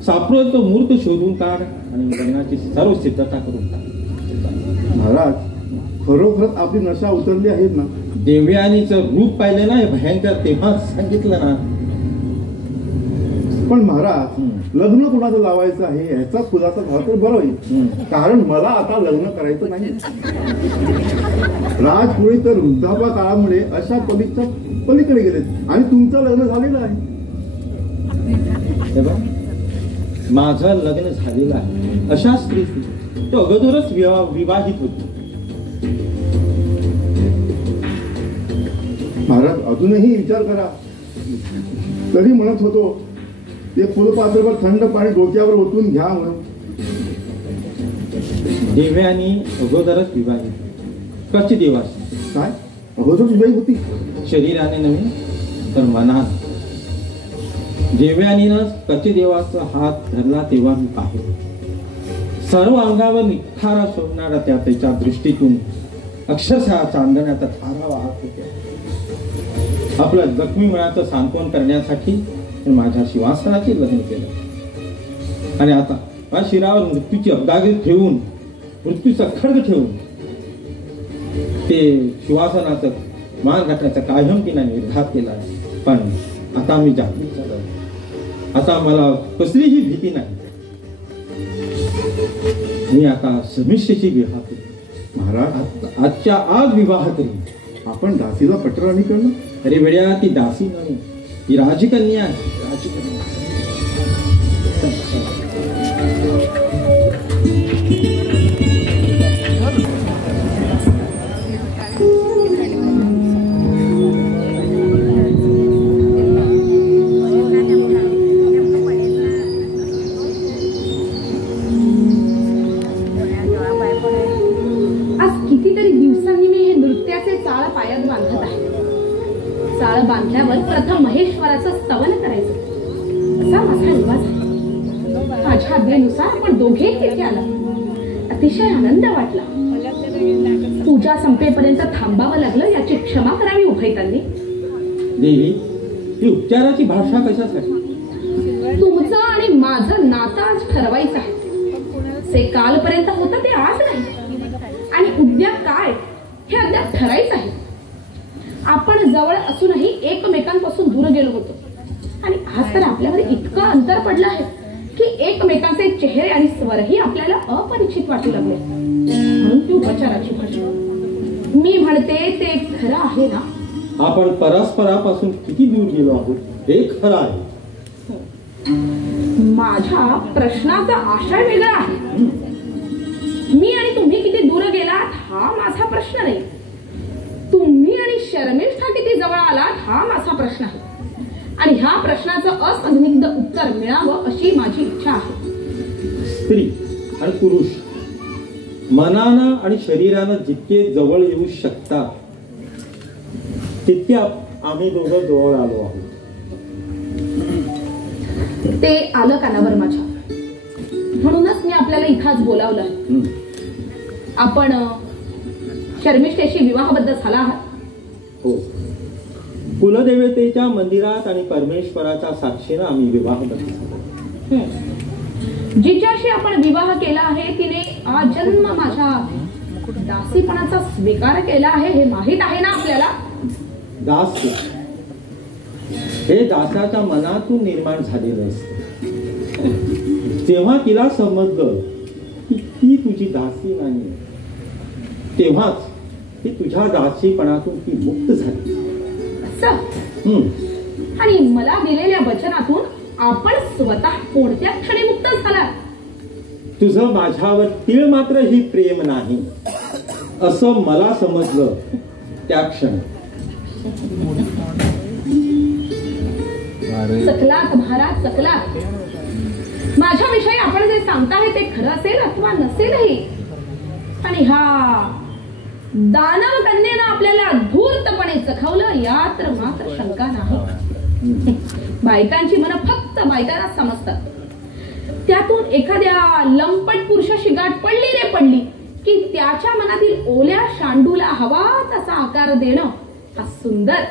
सापडतो मूर्त शोधून काढ आणि लग्नाची सर्व सिद्धता करून टाक. महाराज खरोखरच आपली नशा उतरली आहेत ना. देवयानीचं रूप पाहिलं ना हे भयंकर तेव्हाच सांगितलं ना. पण महाराज लग्न कोणाचं लावायचं आहे ह्याचा खुलासा झाला तर बरं होईल. कारण मला आता लग्न करायचं नाही. राजपुरी तर वृद्धापा काळामुळे अशा पलीकडे गेलेत आणि तुमचं लग्न झालेलं आहे. माझं लग्न झालेलं आहे. अशा स्त्री तो अगोदरच विवाहित होती. महाराज अजूनही विचार करा. तरी म्हणत होतो ते फुलपात्रभर थंड पाणी डोक्यावर ओतून घ्या म्हणून. देव्यानी अगोदरच विवाहित. कच्ची देवास काय अगोदर विवाहित होती. शरीराने नव्हे तर मनात. देव्यानीनं कच्ची देवाचा हात धरला तेव्हा मी पाहिलं. सर्व अंगावर निखारा शोधणारा त्याच्या दृष्टीतून अक्षरशः चांदण्याचा थारा वाहत होता. आपलं जखमी मनाचं सांत्वन करण्यासाठी पण माझ्या शिवासनाचे लग्न केलं. आणि आता माझ्या शिरावर मृत्यूची अब्दागी ठेवून, मृत्यूचा खड्ग ठेवून ते शिवासनाचं मान घातण्याचा कायम तिने निर्धार केला आहे. पण आता मी जागृत झालो. आता मला कसलीही भीती नाही. मी आता शर्मिष्ठेशी विवाह केला. महाराज, आजच्या आज विवाह करी. आपण दासीला पटराणी करणं? अरे वेड्या, ती दासी नाही, ती राजकन्या आहे. राजकन्या. बांधल्यावर प्रथम महेश्वराचं स्तवन करायचं असा माझा रिवाज आहे. माझ्या आज्ञेनुसार आपण दोघेही तिथे आला. अतिशय आनंद वाटला. पूजा संपेपर्यंत थांबावं लागलं याची क्षमा करावी उभयतांनी. देवी, ही उपचाराची भाषा कशासाठी? तुमचं आणि माझं नातं आज ठरवायचं आहे. जे कालपर्यंत होतं ते आज नाही, आणि उद्या काय हे अद्याप ठरायचं आहे. आपण जवळ असूनही एकमेकांपासून दूर गेलो होतो, आणि आज तर आपल्यावर इतकं अंतर पडलं आहे की एकमेकांचे चेहरे आणि स्वरही आपल्याला अपरिचित वाटू लागले. म्हणून ती उपचाराची भाषा. मी म्हणते ते खरं आहे ना? आपण परस्परापासून किती दूर गेलो आहोत हे खरं आहे. माझ्या प्रश्नाचा आशय वेगळा आहे. मी आणि तुम्ही किती दूर गेलात हा माझा प्रश्न नाही. तुम्ही आणि शर्मिष्ठा किती जवळ आलात हा माझा प्रश्न आहे. आणि ह्या प्रश्नाचं असंदिग्ध उत्तर मिळावं अशी माझी इच्छा आहे. स्त्री आणि पुरुष मनानं आणि शरीरानं जितके जवळ येऊ शकतात तितके आम्ही दोघं जवळ आलो आहोत. ते आलं कानावर माझ्या. म्हणूनच मी आपल्याला इथंच बोलावलं. आपण शर्मिष्ठेशी विवाहबद्ध झाला आहात? हो. कुलदेवतेच्या मंदिरात आणि परमेश्वराच्या साक्षीनं आम्ही विवाहबद्ध झालो. जिच्याशी आपण विवाह केला आहे तिने आजन्म माझ्या दासीपणाचा स्वीकार केला आहे हे माहित आहे ना आपल्याला? दास्य हे दासाच्या मनातून निर्माण झालेलं असतं. जेव्हा तिला समजलं की ती तुझी दासी नाही, तेव्हाच ती तुझ्या दासीपणातून ती मुक्त झाली. आणि मला दिलेल्या वचनातून आपण स्वतः कोणत्या क्षणी मुक्त झाला? तुझं माझ्यावर तीळ मात्र ही प्रेम नाही असं मला समजलं त्या क्षणी. चकलात महाराज, चकलात. माझ्याविषयी आपण जे सांगताय ते खरं असेल अथवा नसेलही, आणि हा दानव कन्येनं आपल्याला धूर्तपणे चखवलं यात मात्र शंका नाही. बायकांची मन फक्त बायकांना समजतात. त्यातून एखाद्या लंपट पुरुषाशी गाठ पडली रे पडली की त्याच्या मनातील ओल्या शांडूला हवा तसा आकार देणं हा सुंदर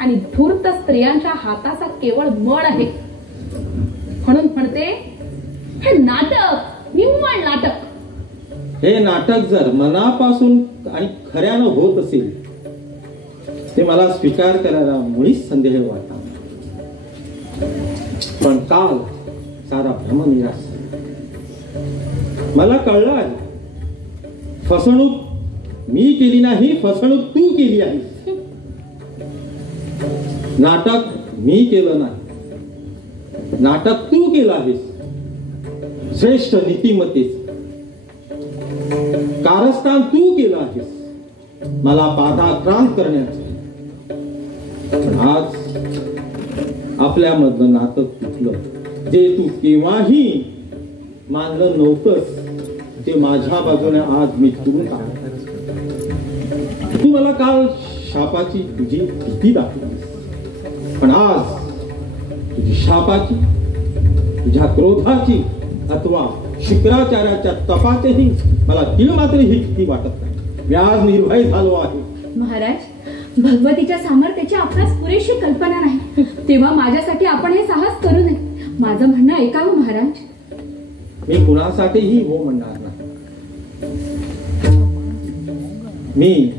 आणि धूर्त स्त्रियांच्या हाताचा केवळ मळ आहे. म्हणून म्हणते हे नाटक, निव्वळ नाटक. हे नाटक जर मनापासून आणि खऱ्यानं होत असेल ते मला स्वीकार करायला मुळीच संदेह वाटत. पण काल सारा भ्रमनिराश. मला कळलं आहे फसवणूक मी केली नाही, फसवणूक तू केली आहे. नाटक मी केलं नाही, नाटक तू केलं आहेस. श्रेष्ठ नीतिमतेच कारस्थान तू केलं आहेस मला पादाक्रांत करण्याचं. आज आपल्यामधलं नातं तुटलं. जे तू केव्हाही मानलं नव्हतंस ते माझ्या बाजूने आज मी तुरून टाकलं. तू मला काल शापाची तुझी भीती दाखवलीस, पण आज तुझी शापाची, तुझ्या क्रोधाची अथवा शुक्राचार्याच्या तपाचीही मला तीळ मात्र ही भीती वाटत नाही. मी आज निर्भय झालो आहे. महाराज, भगवतीच्या सामर्थ्याची आपणास पुरेशी कल्पना नाही, तेव्हा माझ्यासाठी आपण हे साहस करू नये. माझं म्हणणं ऐकावं महाराज. मी कुणासाठीही हो म्हणणार नाही. मी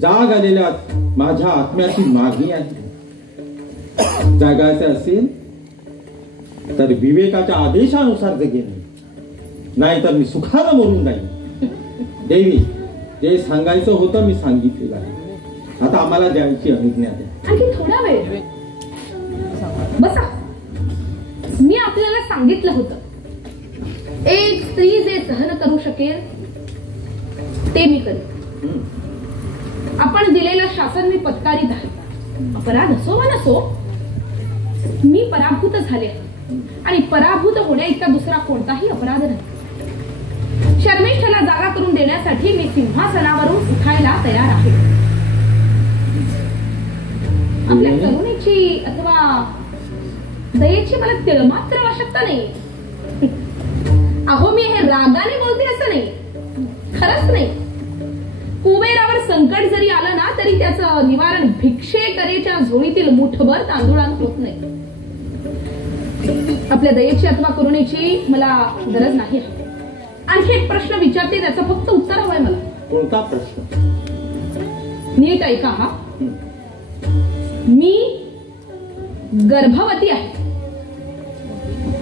जाग आलेल्या माझ्या आत्म्याची मागणी आहे. जागायचे असेल तर विवेकाच्या आदेशानुसार जगेन, नाहीतर मी सुखानं मरून जाईन. देवी, जे सांगायचं होतं मी सांगितलेलं आहे. आता आम्हाला द्यायची अनुज्ञा आहे. आणखी थोडा वेळ बसा. मी आपल्याला सांगितलं होतं, एक स्त्री जे सहन करू शकेल ते मी करेन. आपण दिलेलं शासन मी पत्कारीत आहे. अपराध असो वा नसो, मी पराभूत झाले आणि पराभूत होण्या इतका दुसरा कोणताही अपराध नाही. शर्मिष्ठला जागा करून देण्यासाठी मी सिंहासनावरून उठायला तयार आहे. आपल्या करुणेची अथवा दयेची मला तिळमात्र आवश्यकता नाही. अहो, मी हे रागाने बोलते असं नाही, खरंच नाही. कुबेरावर संकट जरी आलं ना तरी त्याचं निवारण भिक्षेकरेच्या झोळीतील मुठभर तांदूळानं होत नाही. आपल्या दयेची अथवा करुणेची मला गरज नाही. आणखी एक प्रश्न विचारते, त्याचं फक्त उत्तर हवंय मला. कोणता प्रश्न? नीट ऐका हा. मी गर्भवती आहे.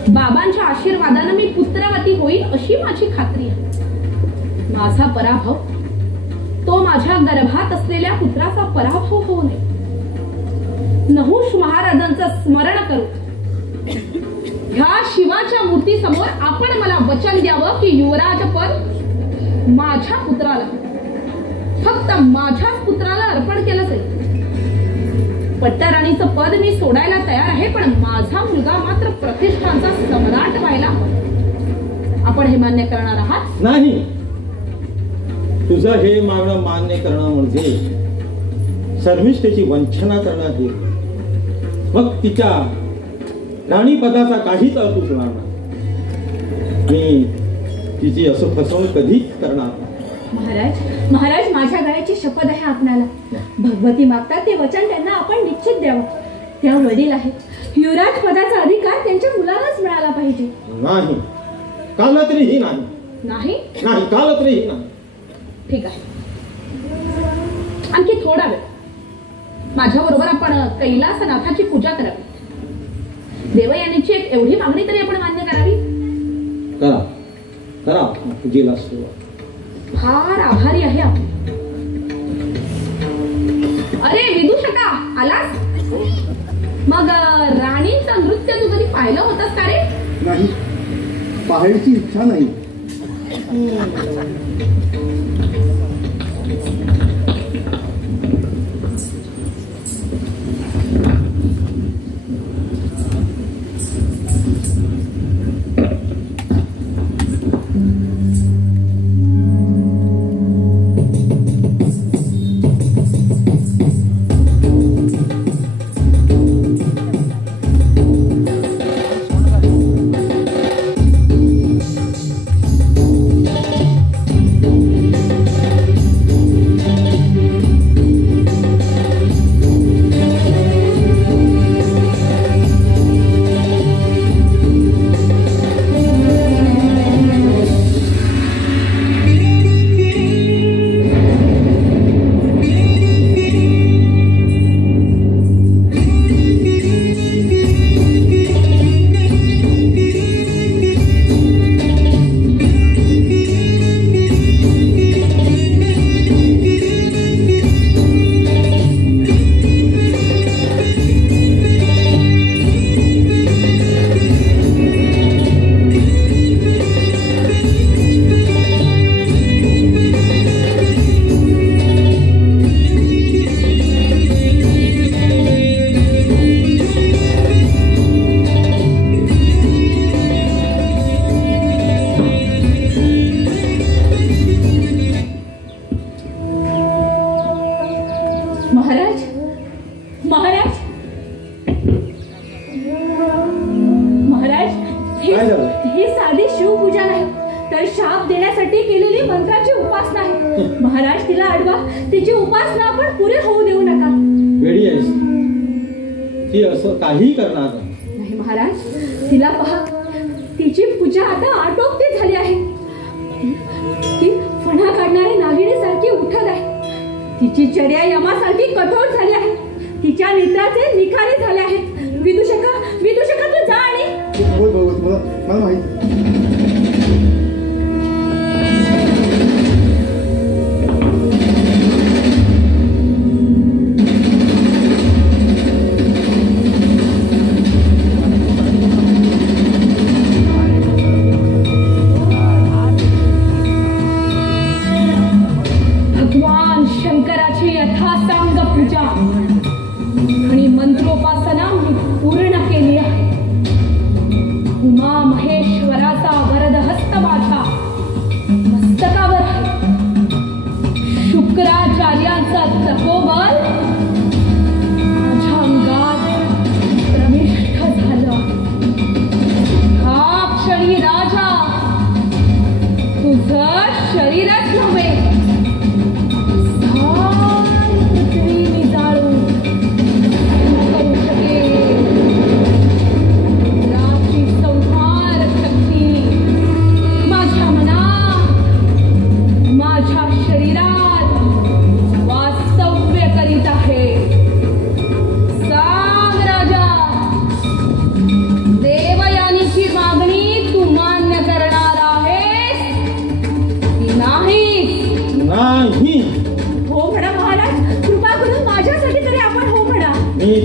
बाबांच्या आशीर्वादानं मी पुत्रवती होईल अशी माझी खात्री आहे. माझा पराभव तो माझ्या गर्भात असलेल्या पुत्राचा पराभव होऊ नये. नहुष महाराजांचं स्मरण करू. ह्या शिवाच्या मूर्ती समोर आपण मला वचन द्यावं की युवराज पद माझ्या पुत्राला, फक्त माझ्याच पुत्राला अर्पण केलं जाईल. पट्टराणीचं पद मी सोडायला तयार आहे, पण माझा मुलगा मात्र प्रतिष्ठांचा सम्राट व्हायला हवा. आपण हे मान्य करणार आहात? नाही. तुझं हे मागणं मान्य करणं म्हणजे शर्मिष्ठेची वंचना करणं हे. मग तिच्या राणीपदाचा काहीच अर्थ उरणार नाही. मी तिची असं फसवणूक कधीच करणार नाही. महाराज, महाराज, माझ्या गळ्याची शपथ आहे आपणाला. भगवती मागतात ते वचन त्यांना आपण निश्चित द्यावं. त्या वडील आहेत. युवराज पदाचा अधिकार त्यांच्या मुलालाच मिळाला पाहिजे. नाही, कालत्रीही नाही. नाही नाही, कालत्रीही नाही. ठीक आहे. आणखी थोडा वेळ माझ्या बरोबर आपण कैलासनाथाची पूजा करावी. देवयानीची एक एवढी मागणी तरी आपण मान्य करावी. करा करा पूजेला सुरुवात. फार आभारी आहे आपण. अरे विदूषका, आलास? मग राणीचं नृत्य तू कधी पाहिलं होतंस का रे? नाही, पाहायची इच्छा नाही. शाप देण्यासाठी केलेली मंत्राची उपासना आहे. महाराज तिला अडवा, तिची उपासना आपण पुरे होऊ देऊ नका. वेळी आहेस ती असं काही करणार नाही महाराज, तिला पहा, तिची पूजा आता आटोपती झाली आहे. ती फणा काढणारी नागिणीसारखी उठत आहे. तिची चर्या यमासारखी कठोर झाली आहे. तिच्या नेत्राचे निखारे झाले आहेत. विदूषका तू जा आणि मला माहिती. भगवान शंकराची यथासांग पूजा आणि मंत्रोपासना मी पूर्ण केली आहे. उमा महेश्वराचा वरदहस्त माझ्या मस्तकावर आहे. शुक्राचार्यांचा तपोबल माझ्या अंगात प्रविष्ट झालं. हा क्षणी राजा तुझं शरीरच नव्हे,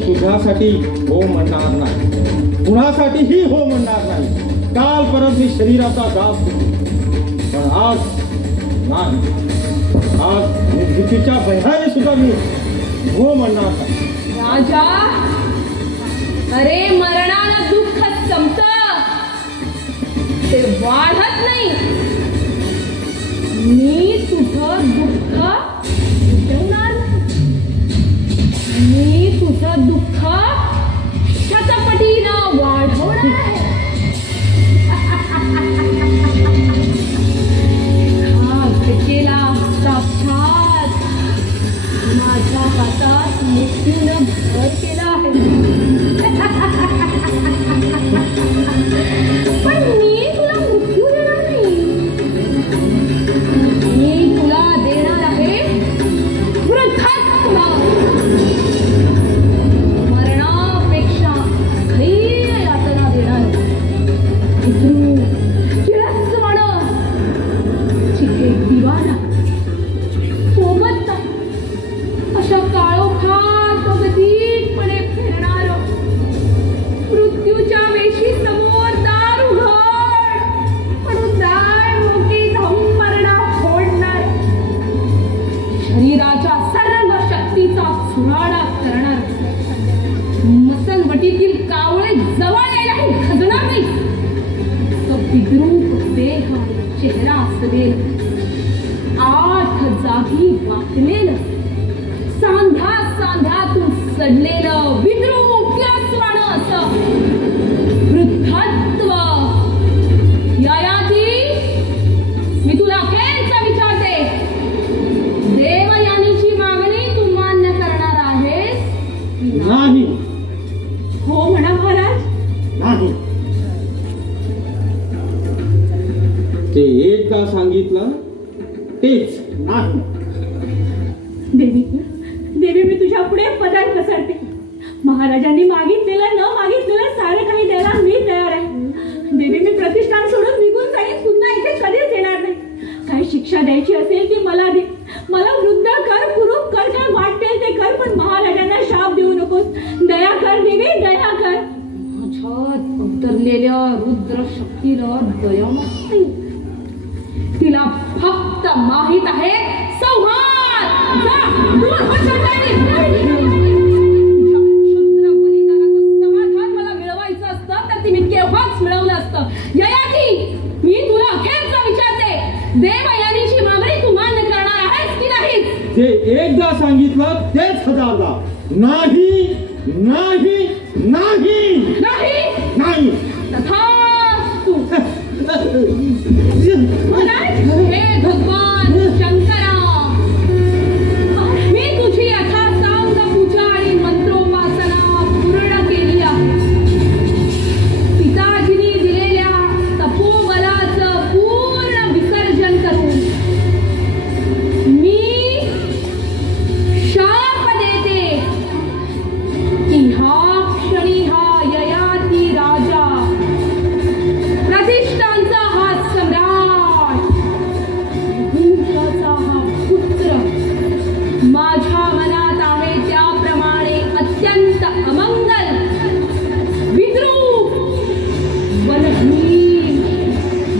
तुझ्यासाठी हो म्हणणार नाही, कुणासाठीही हो म्हणणार नाही. काल परत मी शरीराचा दास होतो, पण आज नाही. आज मृत्यूच्या भयाने सुद्धा मी हो म्हणणार नाही. राजा, अरे मरणानं दुःख संपत, ते वाढत नाही. मी तुझं दुःख मिटवणार नाही. मी तुझं दुःख शतपटीनं वाढवणार आहे. हा घटलेला साक्षात माझ्या हातात मृत्यूनं भर केला आहे. पण मी तुला मृत्यू देणार नाही. मी तुला देणार आहे वृद्धात्म. मरणापेक्षा धैर्य यातना देणार. किळसवण जिथे दिवाना सोबत अशा काळोखात अगदीपणे फिरणार. मृत्यूच्या वेशी समोर दार उघड म्हणून दार मोठी धम्मरणा फोडणार. शरीराच्या सर्व शक्तीचा चुराडा करणार. मसनवटीतील कावळे जवळलेलाही खजणार नाही. तो विद्रूप देह चेहरा असेल, 8 जागी वाकलेलं, सांध्यातून सडलेलं विद्रूप किळसवाणं असं वृद्धत्व. ययाती, मी तुला अखेरचा विचारते, देवयानीची मागणी तू मान्य करणार आहेस? नाही. हो म्हणा महाराज. नाही. ते एकदा सांगितलं तेच नाही. देवी मी तुझ्या पुढे पदार पसरते. महाराजांनी मागितलेलं न मागितलेलं सारं काही द्यायला मी तयार आहे. देवी मी प्रतिष्ठान सोडून निघून जाईन, पुन्हा इथे कधीच येणार नाही. काही शिक्षा द्यायची असेल ती मला दे. मला वृद्ध कर, कुरूप कर, काय वाटेल ते कर, पण महाराजांना शाप देऊ नकोस. दया कर देवी, दया कर. माझ्यात अवतरलेल्या रुद्र शक्तीला दया नसते. तिला फक्त माहित आहे संहार. जा, दूर हो शंकराने. क्षुद्र बलिदानाचं समाधान मला मिळवायचं असतं तर ती मी केव्हाच मिळवलं असतं. ययाती, मी तुला अखेरचा विचारते, देवयानीची मागणी तू मान्य करणार आहेस की नाही? ते एकदा सांगितलं तेच हजारदा. नाही, नाही, नाही, नाही, नाही. तथास्तु. हे भगवान शंकरा, मी तुझी यथासांग पूजा आणि मंत्रोपासना पूर्ण केली आहे. पिताजींनी दिलेल्या तपोबलाचं पूर्ण विसर्जन करून मी शाप देते की हा क्षणी हा ययाती राजा, प्रतिष्ठांचा हा सम्राट, वंशाचा हा पुत्र माझ्या मनात आहे त्याप्रमाणे अत्यंत अमंगल, विद्रूप, बलहीन,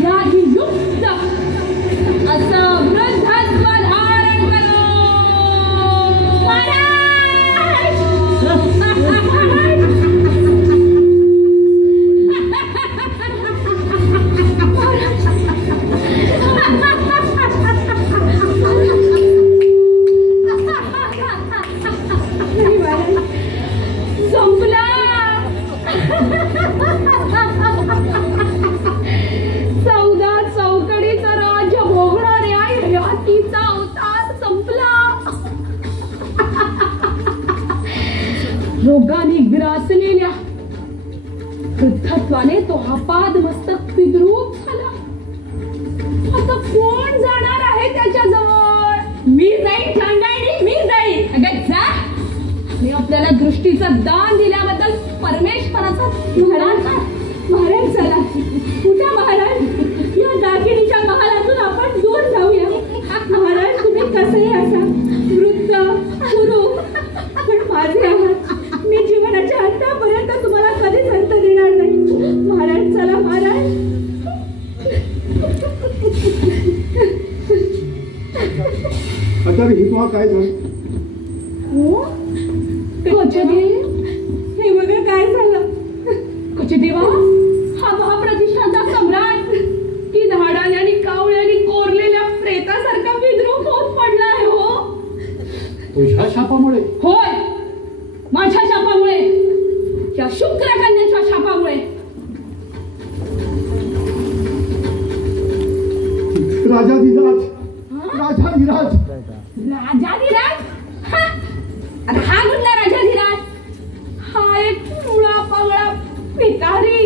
व्याधियुक्त असं वृद्धत्व धारण करो. संपला. चौदा चौकडीचं राज्य भोगणाऱ्या ययातीचा अवतार संपला. रोगाने ग्रासलेल्या वृद्धत्वाने तो आपाद मस्तक विद्रूप झाला. आता कोण जाणार आहे त्याच्याजवळ? मी जाईन चांडाळी, मी जाईन. अगं जा. मी आपल्याला दृष्टीचं दान दिल्याबद्दल परमेश्वराचा महाराज चला कुठे महाराज, या दागिनीच्या महालातून आपण दूर जाऊया. महाराज तुम्ही कसेही असा वृद्ध कुरूप, पण माझे आहात. मी जीवनाच्या अंतापर्यंत तुम्हाला कधीच अंत देणार नाही. महाराज चला महाराज. आता ही तुला काय झालं? हे बघा काय झालं. देवा, हा महाप्रतिष्ठांचा सम्राट की धाडाने आणि कावळ्याने कोरलेल्या प्रेतासारखा विद्रूप होत पडला आहे. हो, तुझ्या शापामुळे? होय, माझ्या शापामुळे, या शुक्रकन्याच्या शापामुळे. राजाधिराज, राजाधिराज, राजाधिराज? आता हा कुठला राजाधिराज? हा एक मुळा पागळा भिकारी,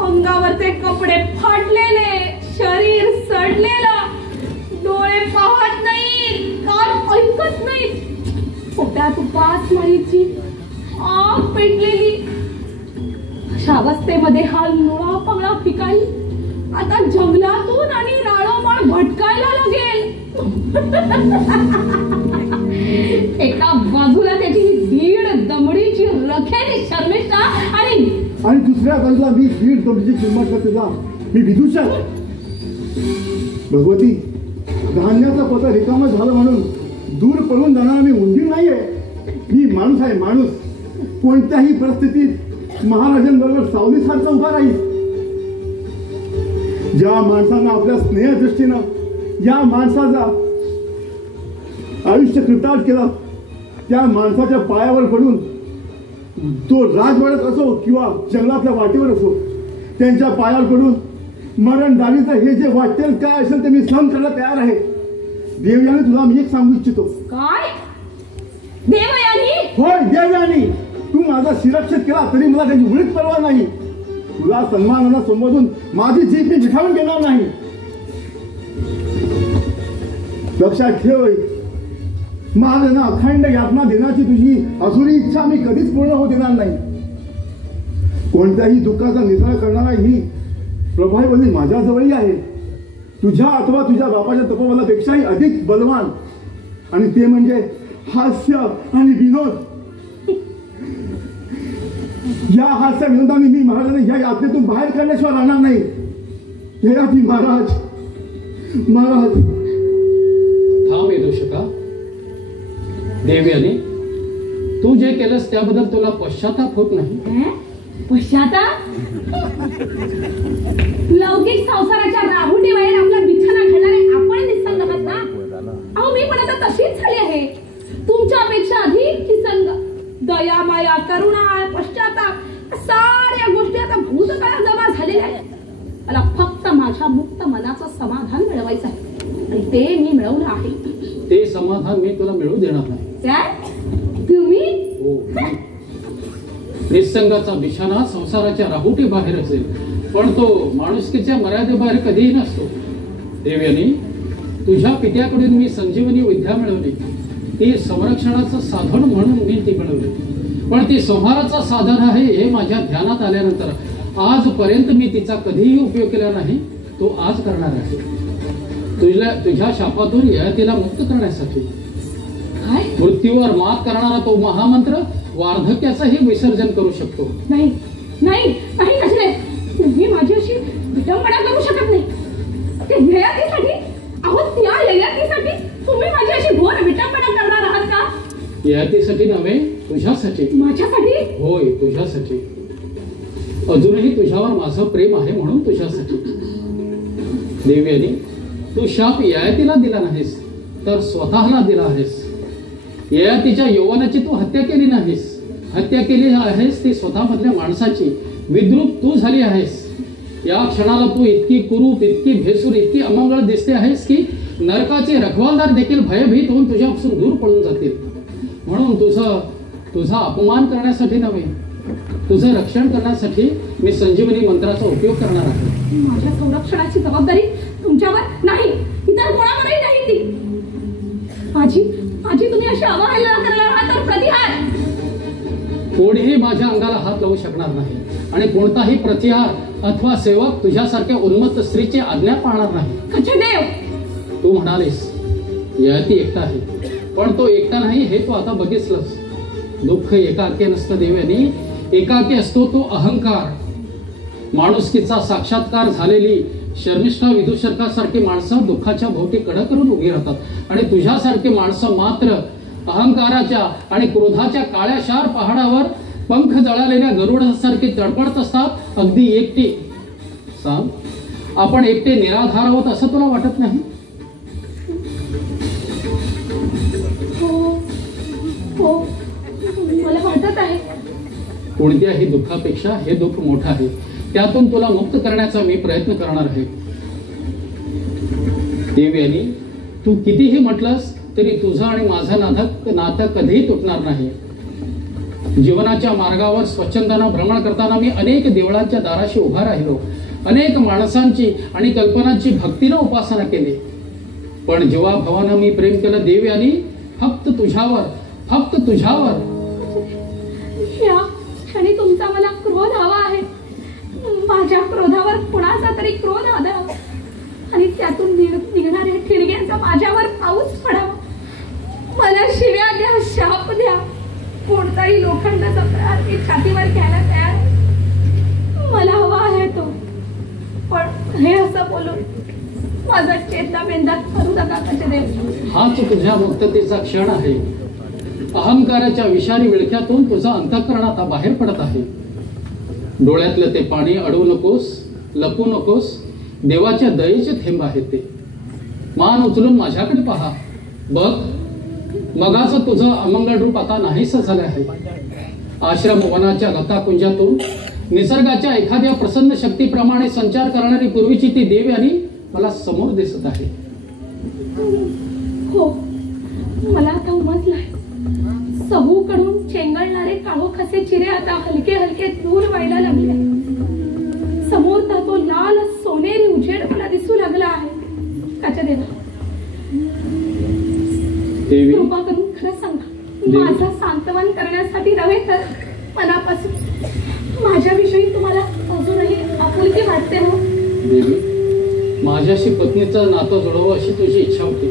अंगावरचे कपडे फाटलेले, शरीर सडलेलं, डोळे पाहत नाहीत, कान ऐकत नाहीत, पोटात उपास मळीची आग पेटलेली. अशा अवस्थेमध्ये हा मुळा पागळा भिकारी आता जंगलातून आणि राळोमाळ भटकायला लागेल. एका बाजूला त्याची दीड दमडीची रखेली शर्मिष्ठा आणि दुसऱ्या बाजूला मी दीड दमडीची किंमत तुझा मी विदुषा. भगवती, धान्याचा पोता रिकामा झालं म्हणून दूर पळून जाणारा मी उंदीर नाहीये. मी माणूस आहे, माणूस. कोणत्याही परिस्थितीत महाराजांबरोबर सावलीसारखा उभा राहील. ज्या माणसानं आपल्या स्नेहदृष्टीनं या माणसाचा आयुष्य कृतार्थ केला, त्या माणसाच्या पायावर पडून, तो राजवाड्यात असो किंवा जंगलातल्या वाटेवर असो, त्यांच्या पायावर पडून मरण दाणीचं हे जे वाटेल काय असेल ते मी सहन करायला तयार आहे. देवयानी, तुला मी एक सांगू इच्छितो. काय? देवयानी? होय, देवयानी. तू माझा शिरक्षित केला तरी मला त्याची मुळीच परवा नाही. तुला सन्मानानं संबोधून माझी जीभ मी मिठावून घेणार नाही. लक्षात ठेव, महाराजांना अखंड यातना देण्याची तुझी अजूनही इच्छा मी कधीच पूर्ण होऊ देणार नाही. कोणत्याही दुःखाचा निसार करणारा ही प्रभावली माझ्याजवळही आहे. तुझ्या अथवा तुझ्या बापाच्या तपोबलापेक्षाही अधिक बलवान, आणि ते म्हणजे हास्य आणि विनोद. या हास्य विनोदाने मी महाराजांना या यातनेतून बाहेर काढल्याशिवाय राहणार नाही. ययाती महाराज, महाराज. थांब विदूषका. देवयानी, तू जे केलंस त्याबद्दल तुला पश्चाताप होत नाही? पश्चाताप? लौकिक संसाराच्या राहुटीबाहेर आपला बिछाना घालणारे आपण निसंग आहात ना? अहो, मी पण आता तशीच झाली आहे. तुमच्यापेक्षा अधिक निसंग. दया, माया, करुणा, पश्चाताप साऱ्या गोष्टी आता भूतकाळात जमा झालेल्या आहेत. मला फक्त मिळवायचं आहे आणि ते मी मिळवलं आहे. ते समाधान मी तुला मिळू देणार नाही. काय तुम्ही? हो. निसंगाचा बिछाना संसाराच्या राहुटी बाहेर असेल, पण तो माणुसकीच्या मर्यादेबाहेर कधीही नसतो. देव्यानी, तुझ्या पित्याकडून मी संजीवनी विद्या मिळवली. ती संरक्षणाचं साधन म्हणून मी ती मिळवली, पण ती संहाराचं साधन आहे हे माझ्या ध्यानात आल्यानंतर आजपर्यंत मी तिचा कधीही उपयोग केला नाही. तो आज करणार आहे. तुझ्या शापातून ययातीला मुक्त करण्यासाठी. काय? मृत्यूवर मात करणारा तो महामंत्र वार्धक्याचंही विसर्जन करू शकतो. नाही नाही नाही कसले, तुम्ही माझी अशी विटंबना करू शकत नाही. ते ययातीसाठी, अहो त्या ययातीसाठी तुम्ही माझी अशी घोर विटंबना करणार आहात का? ययातीसाठी नव्हे, तुझ्यासाठी. माझ्यासाठी? होय, तुझ्यासाठी. अजूनही तुझ्यावर माझं प्रेम आहे म्हणून तुझ्यासाठी. देव्यानी, तू शाप ययातीला दिला नाहीस, तर स्वतःला दिला आहेस. ययातीच्या यौवनाची तू हत्या केली नाहीस. हत्या केली आहेस ती स्वतःमधल्या माणसाची. विद्रूप तू झाली आहेस. या क्षणाला तू इतकी कुरूप, इतकी भेसूर, इतकी अमंगळ दिसते आहेस की नरकाचे रखवालदार देखील भयभीत होऊन तुझ्यापासून दूर पळून जातील. म्हणून तुझा अपमान करण्यासाठी नव्हे, तुझं रक्षण करण्यासाठी मी संजीवनी मंत्राचा उपयोग करणार आहे. माझ्या संरक्षणाची जबाबदारी तुमच्यावर नाही, इतर कोणावरही नाही. ती माझी तुम्ही अशी अवहेलना करणार आहात तर प्रतिहार. कोणीही माझ्या अंगाला हात लावू शकणार नाही आणि कोणताही प्रतिहार अथवा सेवक तुझ्यासारख्या उन्मत्त स्त्रीची आज्ञा पाळणार नाही. कचदेव, तू म्हणालीस ययाती एकटा आहे, पण तो एकटा नाही हे तू आता बघितलंस. दुःख एकाकी नसतं देव्यानी, एकाकी असतो तो अहंकार. माणुसकीचा साक्षात्कार झालेली शर्मिष्ठा विदूषकासारखी माणसं दुःखाच्या भोवती कडक करून उभी राहतात आणि तुझ्यासारखी माणसं मात्र अहंकाराच्या आणि क्रोधाच्या काळ्या शार पहाडावर पंख जळालेल्या गरुडासारखी तडपडत असतात, अगदी एकटी. सांग, आपण एकटे निराधार आहोत असं तुला वाटत नाही? हो, मला वाटत आहे. कोणत्याही दुःखापेक्षा हे दुःख मोठं आहे. त्यातून तुला मुक्त करण्याचा मी प्रयत्न करणार आहे. देव्यानी, तू कितीही म्हटलंस तरी तुझं आणि माझं नातं कधीही तुटणार नाही. जीवनाच्या मार्गावर स्वच्छंदानं भ्रमण करताना मी अनेक देवळांच्या दाराशी उभा राहिलो. अनेक माणसांची आणि कल्पनांची भक्तीनं उपासना केली. पण जेव्हा भावानं मी प्रेम केलं देव्यानी, फक्त तुझ्यावर, फक्त तुझ्यावर. या क्षणी तुमचा मला क्रोध हवा आहे. माझ्या क्रोधावर कुणाचा तरी क्रोध आदरावा आणि त्यातून निघणाऱ्या ठिणग्यांचा माझ्यावर पाऊस पडावा. मला शिव्या द्या, शाप द्या, कोणताही लोखंडाचा प्रहार मी छातीवर घ्यायला तयार. मला हवा आहे तो, पण हे असं बोलून माझा चेता बेंदा करू नका कचदेव. हाच तुझ्या मुक्ततेचा क्षण आहे. अहंकाराच्या विषारी विळख्यातून तुझा अंतःकरण आता बाहेर पडत आहे. डोळ्यातलं ते पाणी अडवू नकोस, लपू नकोस. देवाच्या दयेचे थेंब आहेत ते. मान उचलून माझ्याकडे पहा. बघ, मगाचं तुझं अमंगळ रूप आता नाहीसं झालं आहे. आश्रम वनाच्या लताकुंजातून निसर्गाच्या एखाद्या प्रसन्न शक्तीप्रमाणे संचार करणारी पूर्वीची ती देव्यानी मला समोर दिसत आहे. हो, मला आता उमजलंय. सहूकडून चेंगळणारे काळोखाचे चिरे आता हलके हलके दूर व्हायला लागले. समोरचा तो लाल सोनेरी उजेड मला दिसू लागला आहे. कचदेवा, कृपा करून खरं सांगा. माझं सांत्वन करण्यासाठी नव्हे तर मनापासून माझ्याविषयी तुम्हाला अजूनही आपुलकी वाटते हो? देवी, माझ्याशी पत्नीचं नातं जोडावं अशी तुझी इच्छा होती,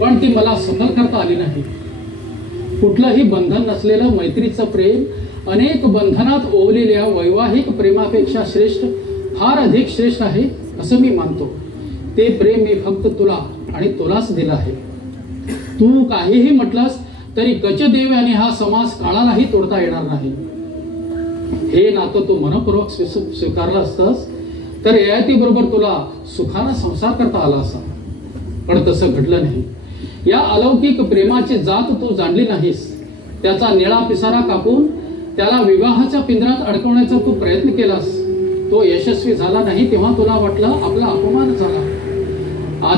पण ती मला सफल करता आली नाही. कुठलंही बंधन नसलेलं मैत्रीचं प्रेम अनेक बंधनात ओवलेल्या वैवाहिक प्रेमापेक्षा श्रेष्ठ, फार अधिक श्रेष्ठ आहे असं मी मानतो. ते प्रेम मी फक्त तुला आणि तुलाच दिलं आहे. तू काहीही म्हटलंस तरी कचदेव आणि हा समाज काळालाही तोडता येणार नाही. हे नातं तू मनपूर्वक स्वीकारलं असतंस तर ययातीबरोबर तुला सुखानं संसार करता आला असा, पण तसं घडलं नाही. या अलौकिक प्रेमाची जात तू जाणली नाहीस. त्याचा निळा पिसारा कापून त्याला विवाहाच्या पिंजरात अडकवण्याचा तू प्रयत्न केलास. तो यशस्वी झाला नाही तेव्हा तुला वाटलं आपला अपमान झाला.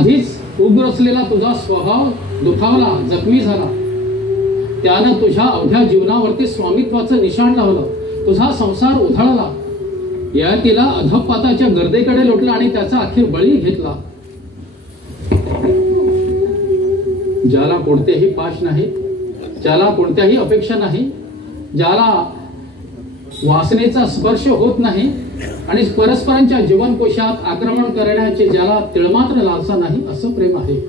आधीच उग्र असलेला तुझा स्वभाव दुखावला, जखमी झाला. त्यानं तुझ्या अवघ्या जीवनावरती स्वामित्वाचं निशाण लावलं. तुझा संसार उधळला. या तिला अधपाताच्या गर्देकडे लोटला आणि त्याचा अखेर बळी घेतला. ज्याला कोणतेही पाश नाही, ज्याला कोणत्याही अपेक्षा नाही, ज्याला वासनेचा स्पर्श होत नाही आणि परस्परांच्या जीवनकोशात आक्रमण करण्याची ज्याला तिळमात्र लालसा नाही, असं प्रेम आहे.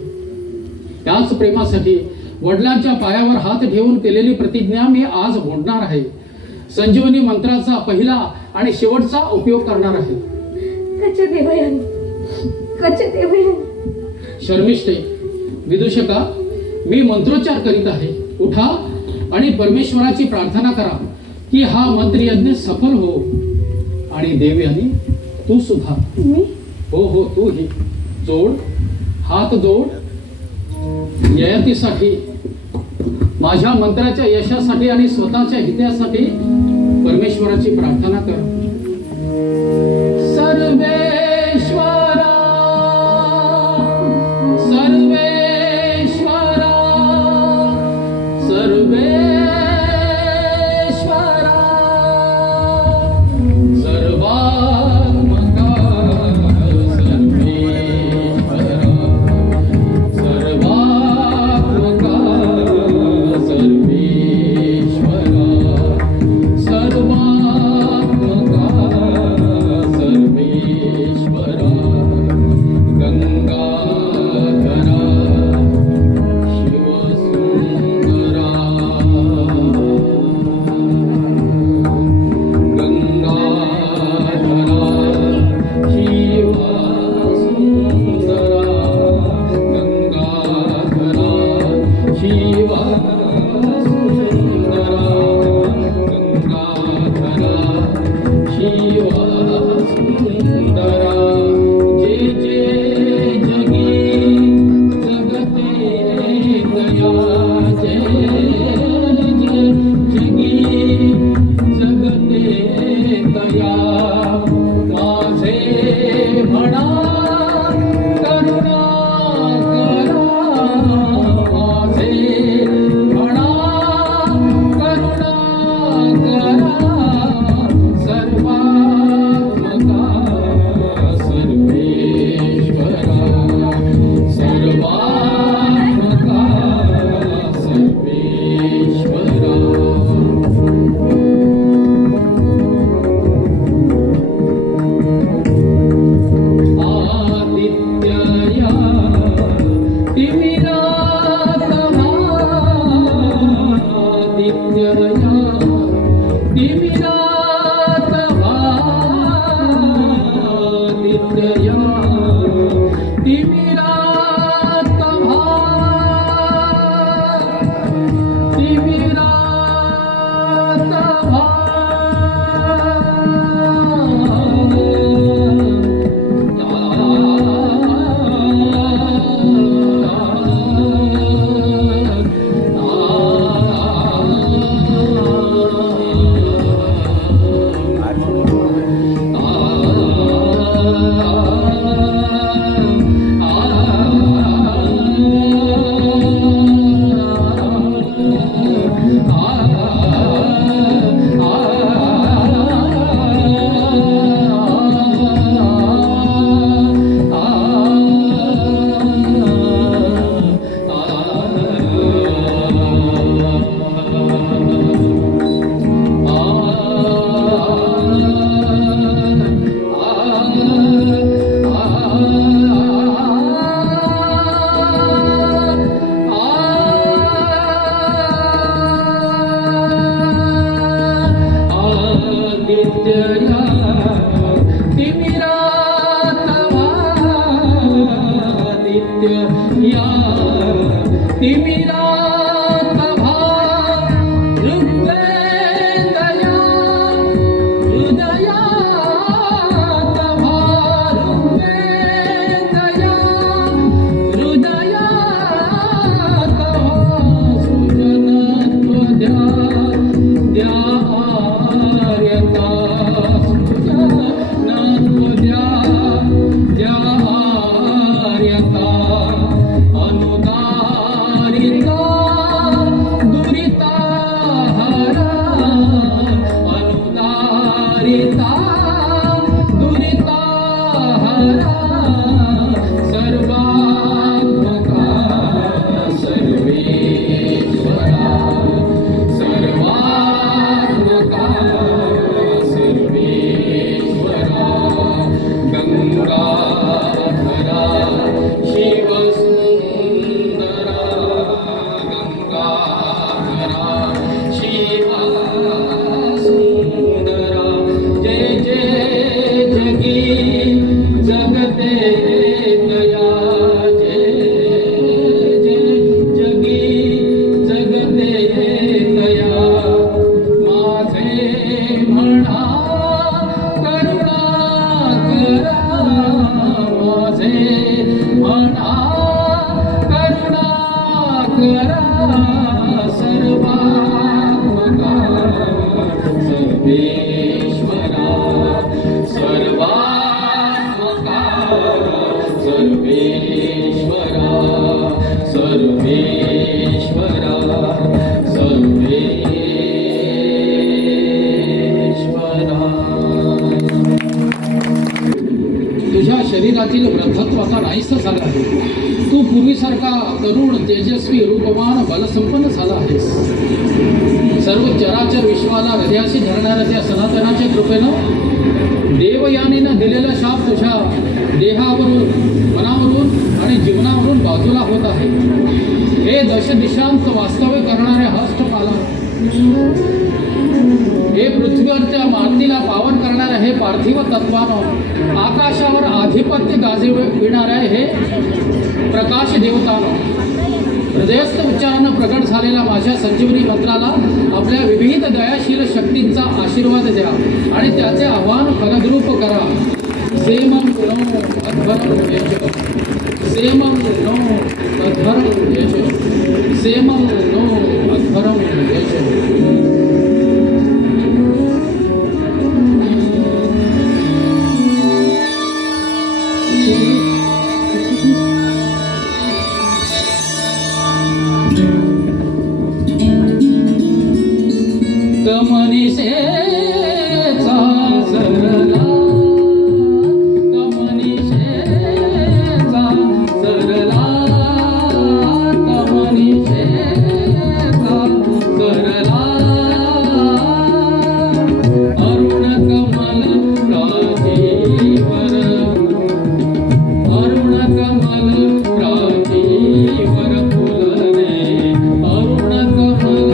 त्याच प्रेमासाठी वडिलांच्या पायावर हात ठेवून केलेली प्रतिज्ञा मी आज मोडणार आहे. संजीवनी मंत्राचा पहिला आणि शेवटचा उपयोग करणार आहे. शर्मिष्ठे, विदूषका, मी मंत्रोच्चार करीत आहे. उठा आणि परमेश्वराची प्रार्थना करा की हा मंत्रयज्ञ सफल हो. आणि देवयानी, तू सुद्धा. हो, तूही. जोड, हात जोड. ययातीसाठी, माझ्या मंत्राच्या यशासाठी आणि स्वतःच्या हितासाठी परमेश्वराची प्रार्थना कर. सर्वेश्वरा, सर्वेश्वरा, सर्वेश्वरा, सर्वात्मका, सर्वेश्वरा, सर्वात्मका, सर्वेश्वरा, सर्वात्मका, सर्वेश्वरा, गंगाधरा, शिवसुंदरा, गंगाधरा, शिवसुंदरा, गंगाधरा, शिवसुंदरा, गंगाधरा, शिवसुंदरा. जे जे जगी जगते दया, जे जे जगी जगते दया, माझे म्हणा करुणा करा, माझे म्हणा करुणा करा. सर्वात्मका, सर्वेश्वरा, सर्वात्मका, सर्वेश्वरा. आदित्यया तिमिरातमा, आदित्यया तिमिरातमा, आदित्यया तिमिरातमा, तिमिरातमा. द्या आर्यता करा सर्वात्मका सर्वेश्वरा सर्वात्मका सर्वेश्वरा सर्वेश्वरा सर्वेश्वरा. तुझ्या शरीरातील वृद्धत्व आता नाहीसं झालं आहे. तू पूर्वीसारखा तरुण तेजस्वी रूपवान बलसंपन्न झाला आहेस. सर्व चराचर विश्वाला हृदयाशी धरणाऱ्या त्या सनातनाच्या कृपेनं देवयानीनं दिलेला शाप तुझ्या देहावरून मनावरून आणि जीवनावरून बाजूला होत आहे. हे दशदिशांत वास्तव्य करणारे हस्तपाला, हे पृथ्वीवरच्या मातीला पावन करणारे हे पार्थिव तत्वानं आकाशावर आधिपत्य गाजविणारे हे प्रकाश देवतानं हृदयस्थ उच्चारानं प्रकट झालेल्या माझ्या संजीवनी मंत्राला आपल्या विविध दयाशील शक्तींचा आशीर्वाद द्या आणि त्याचे आव्हान फलद्रूप करा. सेमं नो अध्वरं यश सेमं नो अध्वरं यश सेमं नो अध्वरं यश. कमनिशेचा सरला कमनिशेचा सरला कमनिशेचा सरला अरुण कमल राजीवर अरुण कमल राजीवर फुलने अरुण कमल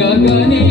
गगनी